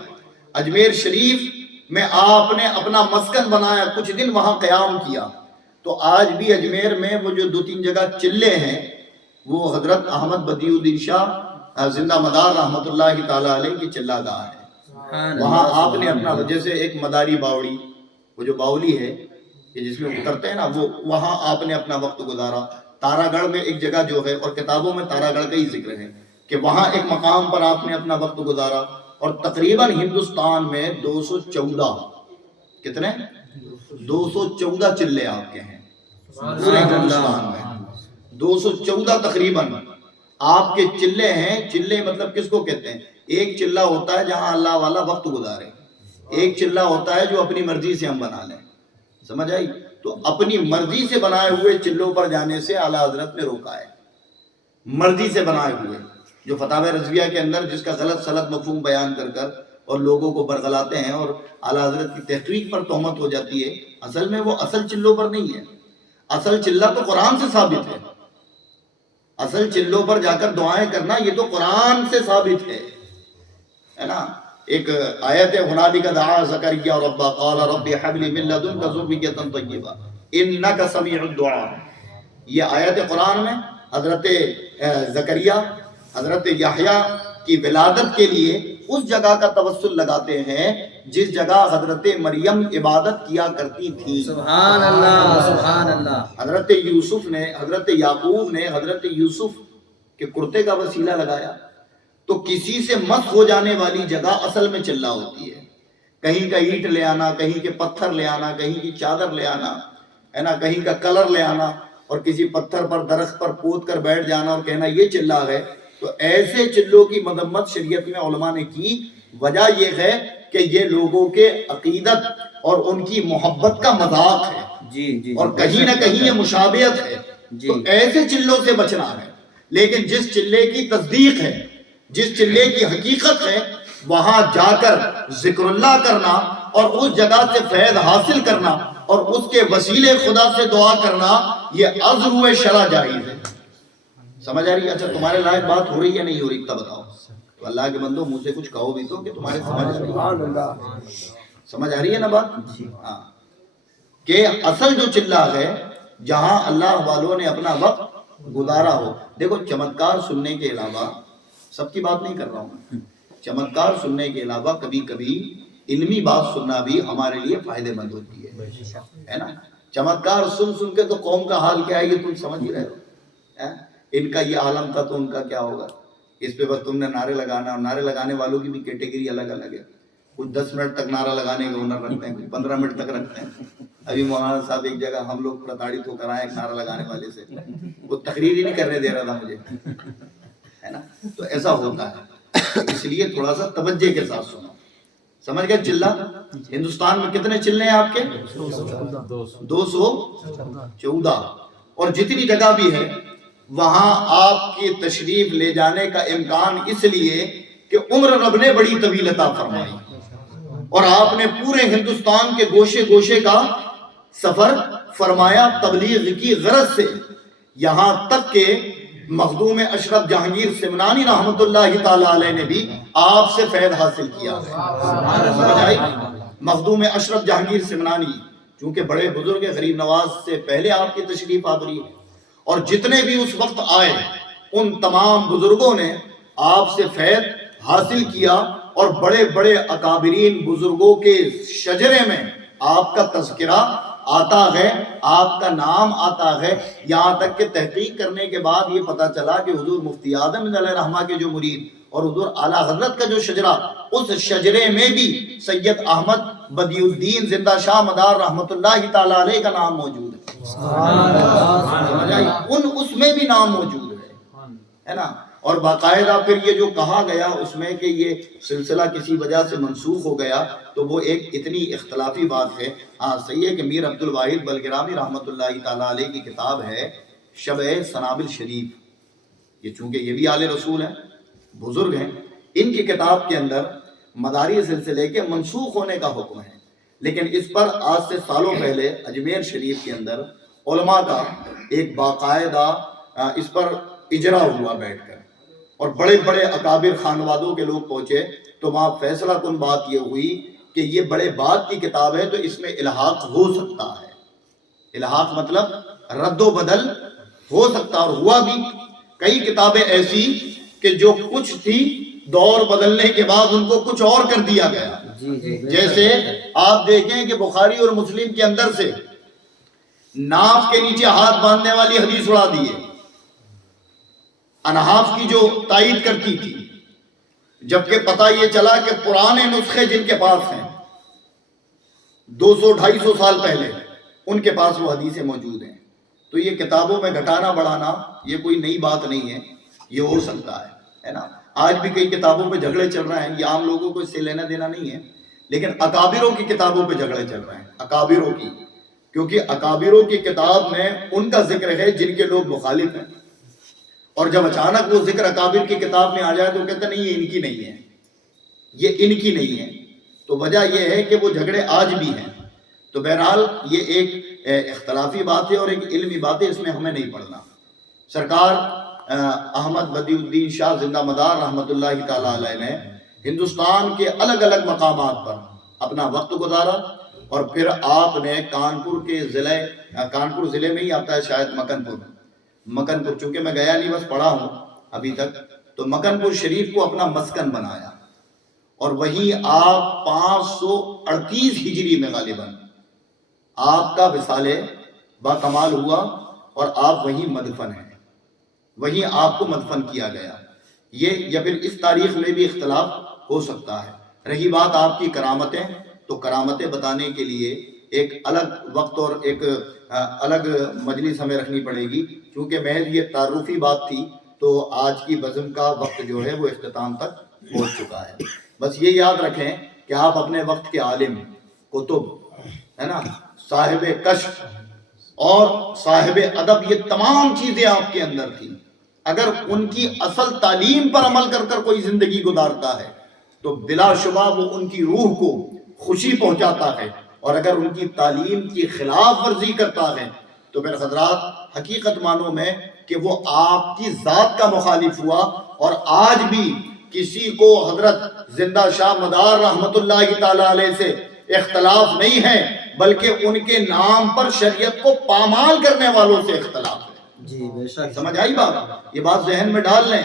اجمیر شریف میں آپ نے اپنا مسکن بنایا، کچھ دن وہاں قیام کیا. تو آج بھی اجمیر میں وہ جو 2-3 جگہ چلے ہیں وہ حضرت احمد بدیع الدین شاہ زندہ مدار رحمت اللہ تعالیٰ علیہ کی چلہ گاہ ہے. وہاں آپ نے اپنا، جیسے ایک مداری باوڑی، وہ جو باولی ہے کہ جس میں اترتے ہیں نا، وہ وہاں آپ نے اپنا وقت گزارا. تارا گڑھ میں ایک جگہ جو ہے، اور کتابوں میں تارا گڑھ کا ہی ذکر ہے کہ وہاں ایک مقام پر آپ نے اپنا وقت گزارا. اور تقریباً ہندوستان میں 214 کتنے 214 چلے آپ کے ہیں پورے ہندوستان میں. 214 تقریباً آپ کے چلے ہیں. چلے مطلب کس کو کہتے ہیں؟ ایک چلہ ہوتا ہے جہاں اللہ والا وقت گزارے، ایک چلہ ہوتا ہے جو اپنی مرضی سے ہم بنا لیں. سمجھ آئی؟ تو اپنی مرضی سے بنائے ہوئے چلوں پر جانے سے اعلیٰ حضرت نے روکا ہے. مرضی سے بنائے ہوئے جو فتاوی رضویہ کے اندر جس کا غلط سلط مفہوم بیان کر کر اور لوگوں کو برگلاتے ہیں اور اعلیٰ حضرت کی تحقیق پر تہمت ہو جاتی ہے، اصل میں وہ اصل چلوں پر نہیں ہے. اصل چلہ تو قرآن سے ثابت ہے. اصل چلوں پر جا کر دعائیں کرنا یہ تو قرآن سے ثابت ہے نا. ایک آیت ہے، ہنالک دعا زکریا ربہ قال رب ہب لی من لدنک ذریۃ طیبہ انک سمیع الدعاء. یہ آیت قرآن میں حضرت زکریا، حضرت یحییٰ کی ولادت کے لیے اس جگہ کا توسل لگاتے ہیں جس جگہ حضرت مریم عبادت کیا کرتی تھی. سبحان اللہ، سبحان اللہ. حضرت یوسف نے، حضرت یعقوب نے حضرت یوسف کہ کرتے کا وسیلہ لگایا، تو کسی سے مس ہو جانے والی جگہ اصل میں چلہ ہوتی ہے. کہیں کا اینٹ لے آنا، کہیں کے پتھر لے آنا، کہیں کی چادر لے آنا ہے نا، کہیں کا کلر لے آنا اور کسی پتھر پر درخت پر پوت کر بیٹھ جانا اور کہنا یہ چلہ ہے. تو ایسے چلوں کی مذمت شریعت میں علماء نے کی. وجہ یہ ہے کہ یہ لوگوں کے عقیدت اور ان کی محبت کا مذاق ہے جی اور کہیں نہ کہیں یہ مشابہت ہے. تو ایسے چلوں سے بچنا ہے. لیکن جس چلے کی تصدیق ہے، جس چلے کی حقیقت ہے، وہاں جا کر ذکر اللہ کرنا اور اس جگہ سے فیض حاصل کرنا اور اس کے وسیلے خدا سے دعا کرنا، یہ عذر شرع جائز ہے. سمجھ آ رہی ہے؟ اچھا تمہارے لائق بات ہو رہی ہے نہیں ہو رہی تب بتاؤ. تو اللہ کے بندو منہ سے کچھ کہو بھی تو کہ تمہارے سمجھ آ رہی ہے نا بات. ہاں کہ اصل جو چلہ ہے جہاں اللہ والوں نے اپنا وقت گزارا ہو. دیکھو چمتکار سننے کے علاوہ، سب کی بات نہیں کر رہا ہوں، چمتکار سننے کے علاوہ کبھی کبھی علمی بات سننا بھی ہمارے لیے فائدے مند ہوتی ہے نا. چمتکار سن سن کے تو قوم کا حال کیا ہے یہ تم سمجھ ہی رہے ہو. ان کا یہ عالم تھا تو ان کا کیا ہوگا. اس پہ بس تم نے نعرے لگانا، اور نعرے لگانے والوں کی بھی کیٹیگری الگ الگ ہے. کچھ 10 منٹ تک نعرہ لگانے کا ہنر رکھتے ہیں، کچھ 15 منٹ تک رکھتے ہیں. ابھی مولانا صاحب ایک جگہ ہم لوگ پرتاڑت ہو کر آئے ایک نعرہ لگانے والے سے، وہ تقریر ہی نہیں کرنے دے رہا تھا مجھے، ہے نا. تو ایسا ہوتا ہے، اس لیے تھوڑا سا توجہ کے ساتھ سنو. سمجھ گئے؟ چلہ ہندوستان میں کتنے چلے ہیں آپ کے؟ 214. اور جتنی جگہ بھی ہے وہاں آپ کی تشریف لے جانے کا امکان اس لیے کہ عمر رب نے بڑی طویل عطا فرمائی اور آپ نے پورے ہندوستان کے گوشے گوشے کا سفر فرمایا تبلیغ کی غرض سے. یہاں تک کہ مخدوم اشرف جہانگیر سمنانی رحمت اللہ تعالی علیہ نے بھی آپ سے فیض حاصل کیا. سمجھ آئی؟ مخدوم اشرف جہانگیر سمنانی چونکہ بڑے بزرگ غریب نواز سے پہلے آپ کی تشریف آوری ہے، اور جتنے بھی اس وقت آئے ان تمام بزرگوں نے آپ سے فیض حاصل کیا. اور بڑے بڑے اکابرین بزرگوں کے شجرے میں آپ کا تذکرہ آتا ہے، آپ کا نام آتا ہے. یہاں تک کہ تحقیق کرنے کے بعد یہ پتا چلا کہ حضور مفتی اعظم علیہ رحمہ کے جو مرید اور حضور اعلیٰ حضرت کا جو شجرہ، اس شجرے میں بھی سید احمد بدیع الدین زندہ شاہ مدار رحمت اللہ تعالی علیہ کا نام موجود ہے. سمجھ آئی؟ اس میں بھی نام موجود ہے نا. اور باقاعدہ پھر یہ جو کہا گیا اس میں کہ یہ سلسلہ کسی وجہ سے منسوخ ہو گیا، تو وہ ایک اتنی اختلافی بات ہے. ہاں صحیح ہے کہ میر عبد الواحد بلگرامی رحمت اللہ تعالی علیہ کی کتاب ہے شبہ سنابل شریف. یہ چونکہ یہ بھی آل رسول ہیں، بزرگ ہیں، ان کی کتاب کے اندر مداری سلسلے کے منسوخ ہونے کا حکم ہے. لیکن اس پر آج سے سالوں پہلے اجمیر شریف کے اندر علماء کا ایک باقاعدہ اس پر اجرا ہوا بیٹھ کر، اور بڑے بڑے اکابر خانوادوں کے لوگ پہنچے. تو وہاں فیصلہ کن بات یہ ہوئی کہ یہ بڑے بات کی کتاب ہے تو اس میں الحاق ہو سکتا ہے. الحاق مطلب رد و بدل ہو سکتا، اور ہوا بھی. کئی کتابیں ایسی کہ جو کچھ تھی دور بدلنے کے بعد ان کو کچھ اور کر دیا گیا. جیسے آپ دیکھیں کہ بخاری اور مسلم کے اندر سے ناف کے نیچے ہاتھ باندھنے والی حدیث اڑا دی ہے، انحاف کی جو تائید کرتی تھی، جبکہ پتہ یہ چلا کہ پرانے نسخے جن کے پاس ہیں 200-250 سال پہلے، ان کے پاس وہ حدیثیں موجود ہیں. تو یہ کتابوں میں گھٹانا بڑھانا یہ کوئی نئی بات نہیں ہے، یہ ہو سکتا ہے نا. آج بھی کئی کتابوں پہ جھگڑے چل رہے ہیں، یہ عام لوگوں کو اس سے لینا دینا نہیں ہے، لیکن اکابروں کی کتابوں پہ جھگڑے چل رہے ہیں. اکابروں کی، کیونکہ اکابروں کی کتاب میں ان کا ذکر ہے جن کے لوگ مخالف ہیں، اور جب اچانک وہ ذکر اکابر کی کتاب میں آ جائے تو کہتے ہیں نہیں یہ ان کی نہیں ہے، یہ ان کی نہیں ہے. تو وجہ یہ ہے کہ وہ جھگڑے آج بھی ہیں. تو بہرحال یہ ایک اختلافی بات ہے اور ایک علمی بات ہے، اس میں ہمیں نہیں پڑھنا. سرکار احمد بدیع الدین شاہ زندہ مدار رحمت اللہ تعالی علیہ نے ہندوستان کے الگ الگ مقامات پر اپنا وقت گزارا، اور پھر آپ نے کانپور ضلع میں ہی آتا ہے شاید مکن پور، چونکہ میں گیا نہیں بس پڑھا ہوں ابھی تک، تو مکن پور شریف کو اپنا مسکن بنایا، اور وہیں آپ 538 ہجری میں غالباً آپ کا وصال با کمال ہوا اور آپ وہیں مدفن ہیں. وہیں آپ کو مدفن کیا گیا. یہ یا پھر اس تاریخ میں بھی اختلاف ہو سکتا ہے. رہی بات آپ کی کرامتیں، تو کرامتیں بتانے کے لیے ایک الگ وقت اور ایک الگ مجلس ہمیں رکھنی پڑے گی، کیونکہ محض یہ تعارفی بات تھی تو آج کی بزم کا وقت جو ہے وہ اختتام تک پہنچ چکا ہے. بس یہ یاد رکھیں کہ آپ اپنے وقت کے عالم، کتب، ہے نا، صاحب کشف اور صاحب ادب، یہ تمام چیزیں آپ کے اندر تھیں. اگر ان کی اصل تعلیم پر عمل کر کر کوئی زندگی گزارتا ہے تو بلا شبہ وہ ان کی روح کو خوشی پہنچاتا ہے، اور اگر ان کی تعلیم کی خلاف ورزی کرتا ہے تو پھر حضرات حقیقت معنوں میں کہ وہ آپ کی ذات کا مخالف ہوا. اور آج بھی کسی کو حضرت زندہ شاہ مدار رحمت اللہ تعالی علیہ سے اختلاف نہیں ہے، بلکہ ان کے نام پر شریعت کو پامال کرنے والوں سے اختلاف ہے. جی بے شک. سمجھ آئی بات؟ یہ بات ذہن میں ڈال لیں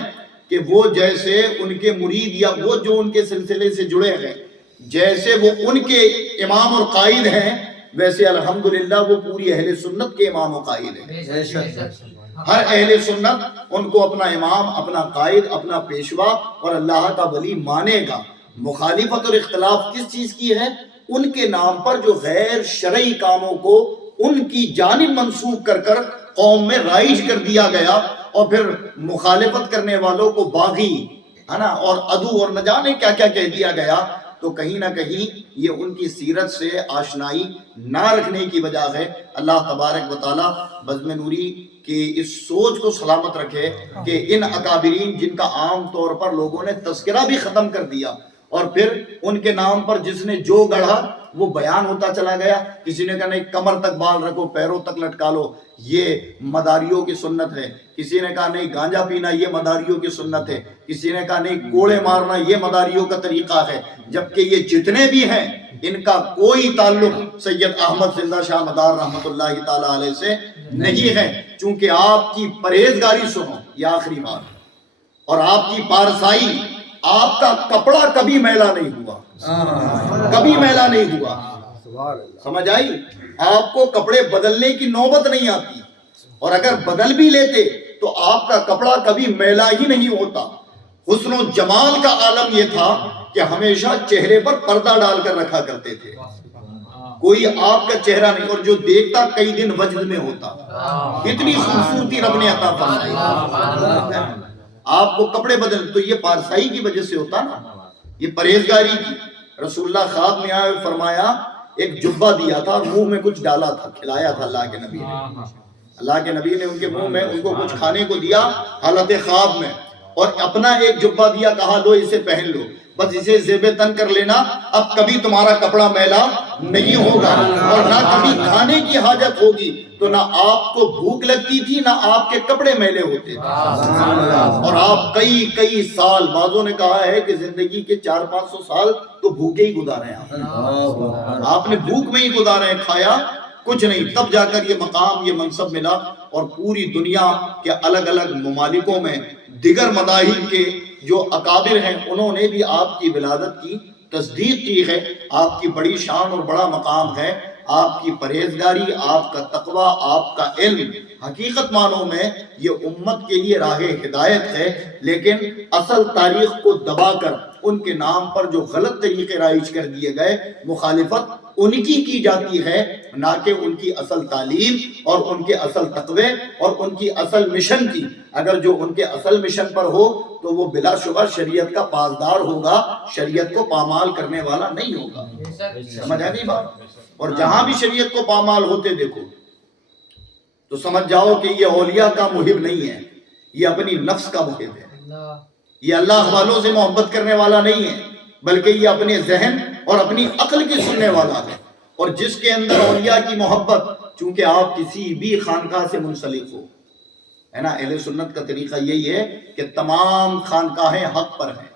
کہ وہ جیسے ان کے مرید یا وہ جو ان کے سلسلے سے جڑے ہیں، جیسے وہ ان کے امام اور قائد ہیں، ویسے الحمدللہ وہ پوری اہل سنت کے امام و قائد ہیں. بے شک. ہر اہل سنت ان کو اپنا امام، اپنا قائد، اپنا پیشوا اور اللہ کا ولی مانے گا. مخالفت اور اختلاف کس چیز کی ہے؟ ان کے نام پر جو غیر شرعی کاموں کو ان کی جانب منسوب کر کر قوم میں رائج کر دیا گیا، اور پھر مخالفت کرنے والوں کو باغی، ہے نا، اور عدو اور نہ جانے کیا کیا کہہ دیا گیا. تو کہیں نہ کہیں یہ ان کی سیرت سے آشنائی نہ رکھنے کی وجہ ہے. اللہ تبارک و تعالی بزم نوری کی اس سوچ کو سلامت رکھے کہ ان اکابرین جن کا عام طور پر لوگوں نے تذکرہ بھی ختم کر دیا، اور پھر ان کے نام پر جس نے جو گڑھا وہ بیان ہوتا چلا گیا. کسی نے کہا نہیں کمر تک بال رکھو، پیروں تک لٹکا لو، یہ مداریوں کی سنت ہے. کسی نے کہا نہیں گانجا پینا یہ مداریوں کی سنت ہے. کسی نے کہا نہیں کوڑے مارنا یہ مداریوں کا طریقہ ہے. جبکہ یہ جتنے بھی ہیں ان کا کوئی تعلق سید احمد زندہ شاہ مدار رحمت اللہ تعالی علیہ سے نہیں ہے. چونکہ آپ کی پرہیزگاری سنو، یہ آخری بات، اور آپ کی پارسائی، آپ کا کپڑا کبھی میلا نہیں ہوا، کبھی میلا نہیں ہوا. سمجھ آئی؟ آپ کو کپڑے بدلنے کی نوبت نہیں آتی، اور اگر بدل بھی لیتے تو آپ کا کپڑا کبھی میلا ہی نہیں ہوتا. حسن و جمال کا عالم یہ تھا کہ ہمیشہ چہرے پر پردہ ڈال کر رکھا کرتے تھے، کوئی آپ کا چہرہ نہیں، اور جو دیکھتا کئی دن وجد میں ہوتا. اتنی خوبصورتی رب نے عطا فرمائی. آپ کو کپڑے بدل تو یہ پارسائی کی وجہ سے ہوتا نا، یہ پرہیزگاری کی. رسول اللہ خواب میں آئے فرمایا ایک جبہ دیا تھا، منہ میں کچھ ڈالا تھا، کھلایا تھا اللہ کے نبی نے. اللہ کے نبی نے ان کے منہ میں ان کو کچھ کھانے کو دیا حالت خواب میں، اور اپنا ایک جبہ دیا، کہا لو اسے پہن لو، بس اسے زیب تن کر لینا، اب کبھی تمہارا کپڑا میلا نہیں ہوگا، اور نہ کبھی کھانے کی حاجت ہوگی. تو نہ آپ کو بھوک لگتی تھی، نہ آپ کے کپڑے میلے ہوتے تھے. اور آپ کئی سال، بعضوں نے کہا ہے کہ زندگی کے 400-500 سال تو بھوکے ہی گزارے ہیں. آپ نے بھوک میں ہی گزارے ہیں، کھایا کچھ نہیں. تب جا کر یہ مقام، یہ منصب ملا، اور پوری دنیا کے الگ الگ ممالکوں میں دیگر مذاہب کے جو اکابر ہیں انہوں نے بھی آپ کی ولادت کی تصدیق کی ہے. آپ کی بڑی شان اور بڑا مقام ہے. آپ کی پرہیزگاری، آپ کا تقوی، آپ کا علم حقیقت معنوں میں یہ امت کے لیے راہ ہدایت ہے. لیکن اصل تاریخ کو دبا کر ان کے نام پر جو غلط طریقے رائج کر دیے گئے، مخالفت ان کی جاتی ہے، نہ کہ ان کی اصل تعلیم اور ان کے اصل تقوی اور ان کی اصل مشن کی. اگر جو ان کے اصل مشن پر ہو تو وہ بلا شبہ شریعت کا پاسدار ہوگا، شریعت کو پامال کرنے والا نہیں ہوگا. سمجھ آ گئی بات؟ اور جہاں بھی شریعت کو پامال ہوتے دیکھو تو سمجھ جاؤ کہ یہ اولیاء کا محب نہیں ہے، یہ اپنی نفس کا محب ہے. یہ اللہ والوں سے محبت کرنے والا نہیں ہے، بلکہ یہ اپنے ذہن اور اپنی عقل کی سننے والا ہے. اور جس کے اندر اولیاء کی محبت، چونکہ آپ کسی بھی خانقاہ سے منسلک ہو، ہے نا، اہل سنت کا طریقہ یہی ہے کہ تمام خانقاہیں حق پر ہیں.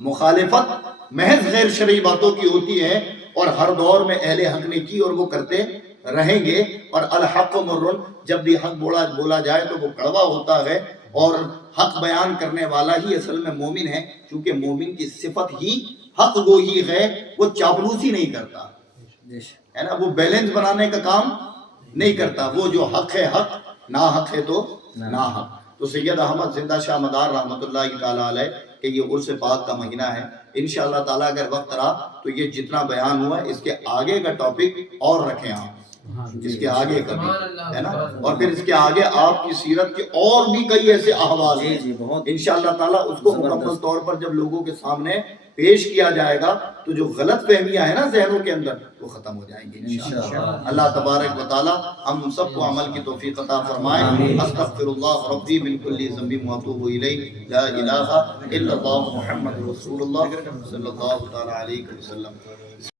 مخالفت محض غیر شرعی باتوں کی ہوتی ہے، اور ہر دور میں اہل حق نے کی اور وہ کرتے رہیں گے. اور الحق مرن، جب بھی حق بولا جائے تو وہ کڑوا ہوتا ہے، اور حق بیان کرنے والا ہی اصل میں مومن ہے. کیونکہ مومن کی صفت ہی حق گوئی ہے، وہ چاپلوسی نہیں کرتا، ہے نا، وہ بیلنس بنانے کا کام نہیں کرتا. وہ جو حق ہے حق، نا حق ہے تو نا حق. تو سید احمد زندہ شاہ مدار رحمۃ اللہ تعالیٰ علیہ کہ یہ عرس پاک کا مہینہ ہے، انشاءاللہ تعالیٰ اگر وقت رہا تو یہ جتنا بیان ہوا اس کے آگے کا ٹاپک اور رکھیں آپ، اس کے آگے کا بھی ہے نا، اور پھر اس کے آگے آپ کی سیرت کے اور بھی کئی ایسے احوال ہیں انشاءاللہ تعالیٰ اس کو مکمل طور پر جب لوگوں کے سامنے پیش کیا جائے گا تو جو غلط فہمیاں ہیں نا ذہنوں کے اندر وہ ختم ہو جائیں گی انشاءاللہ۔ اللہ تبارک و تعالی ہم سب کو عمل کی توفیق عطا فرمائے۔ استغفر اللہ ربی من کل ذنب واتوب الیہ، لا الہ الا اللہ محمد رسول اللہ صلی اللہ تعالی علیہ وسلم۔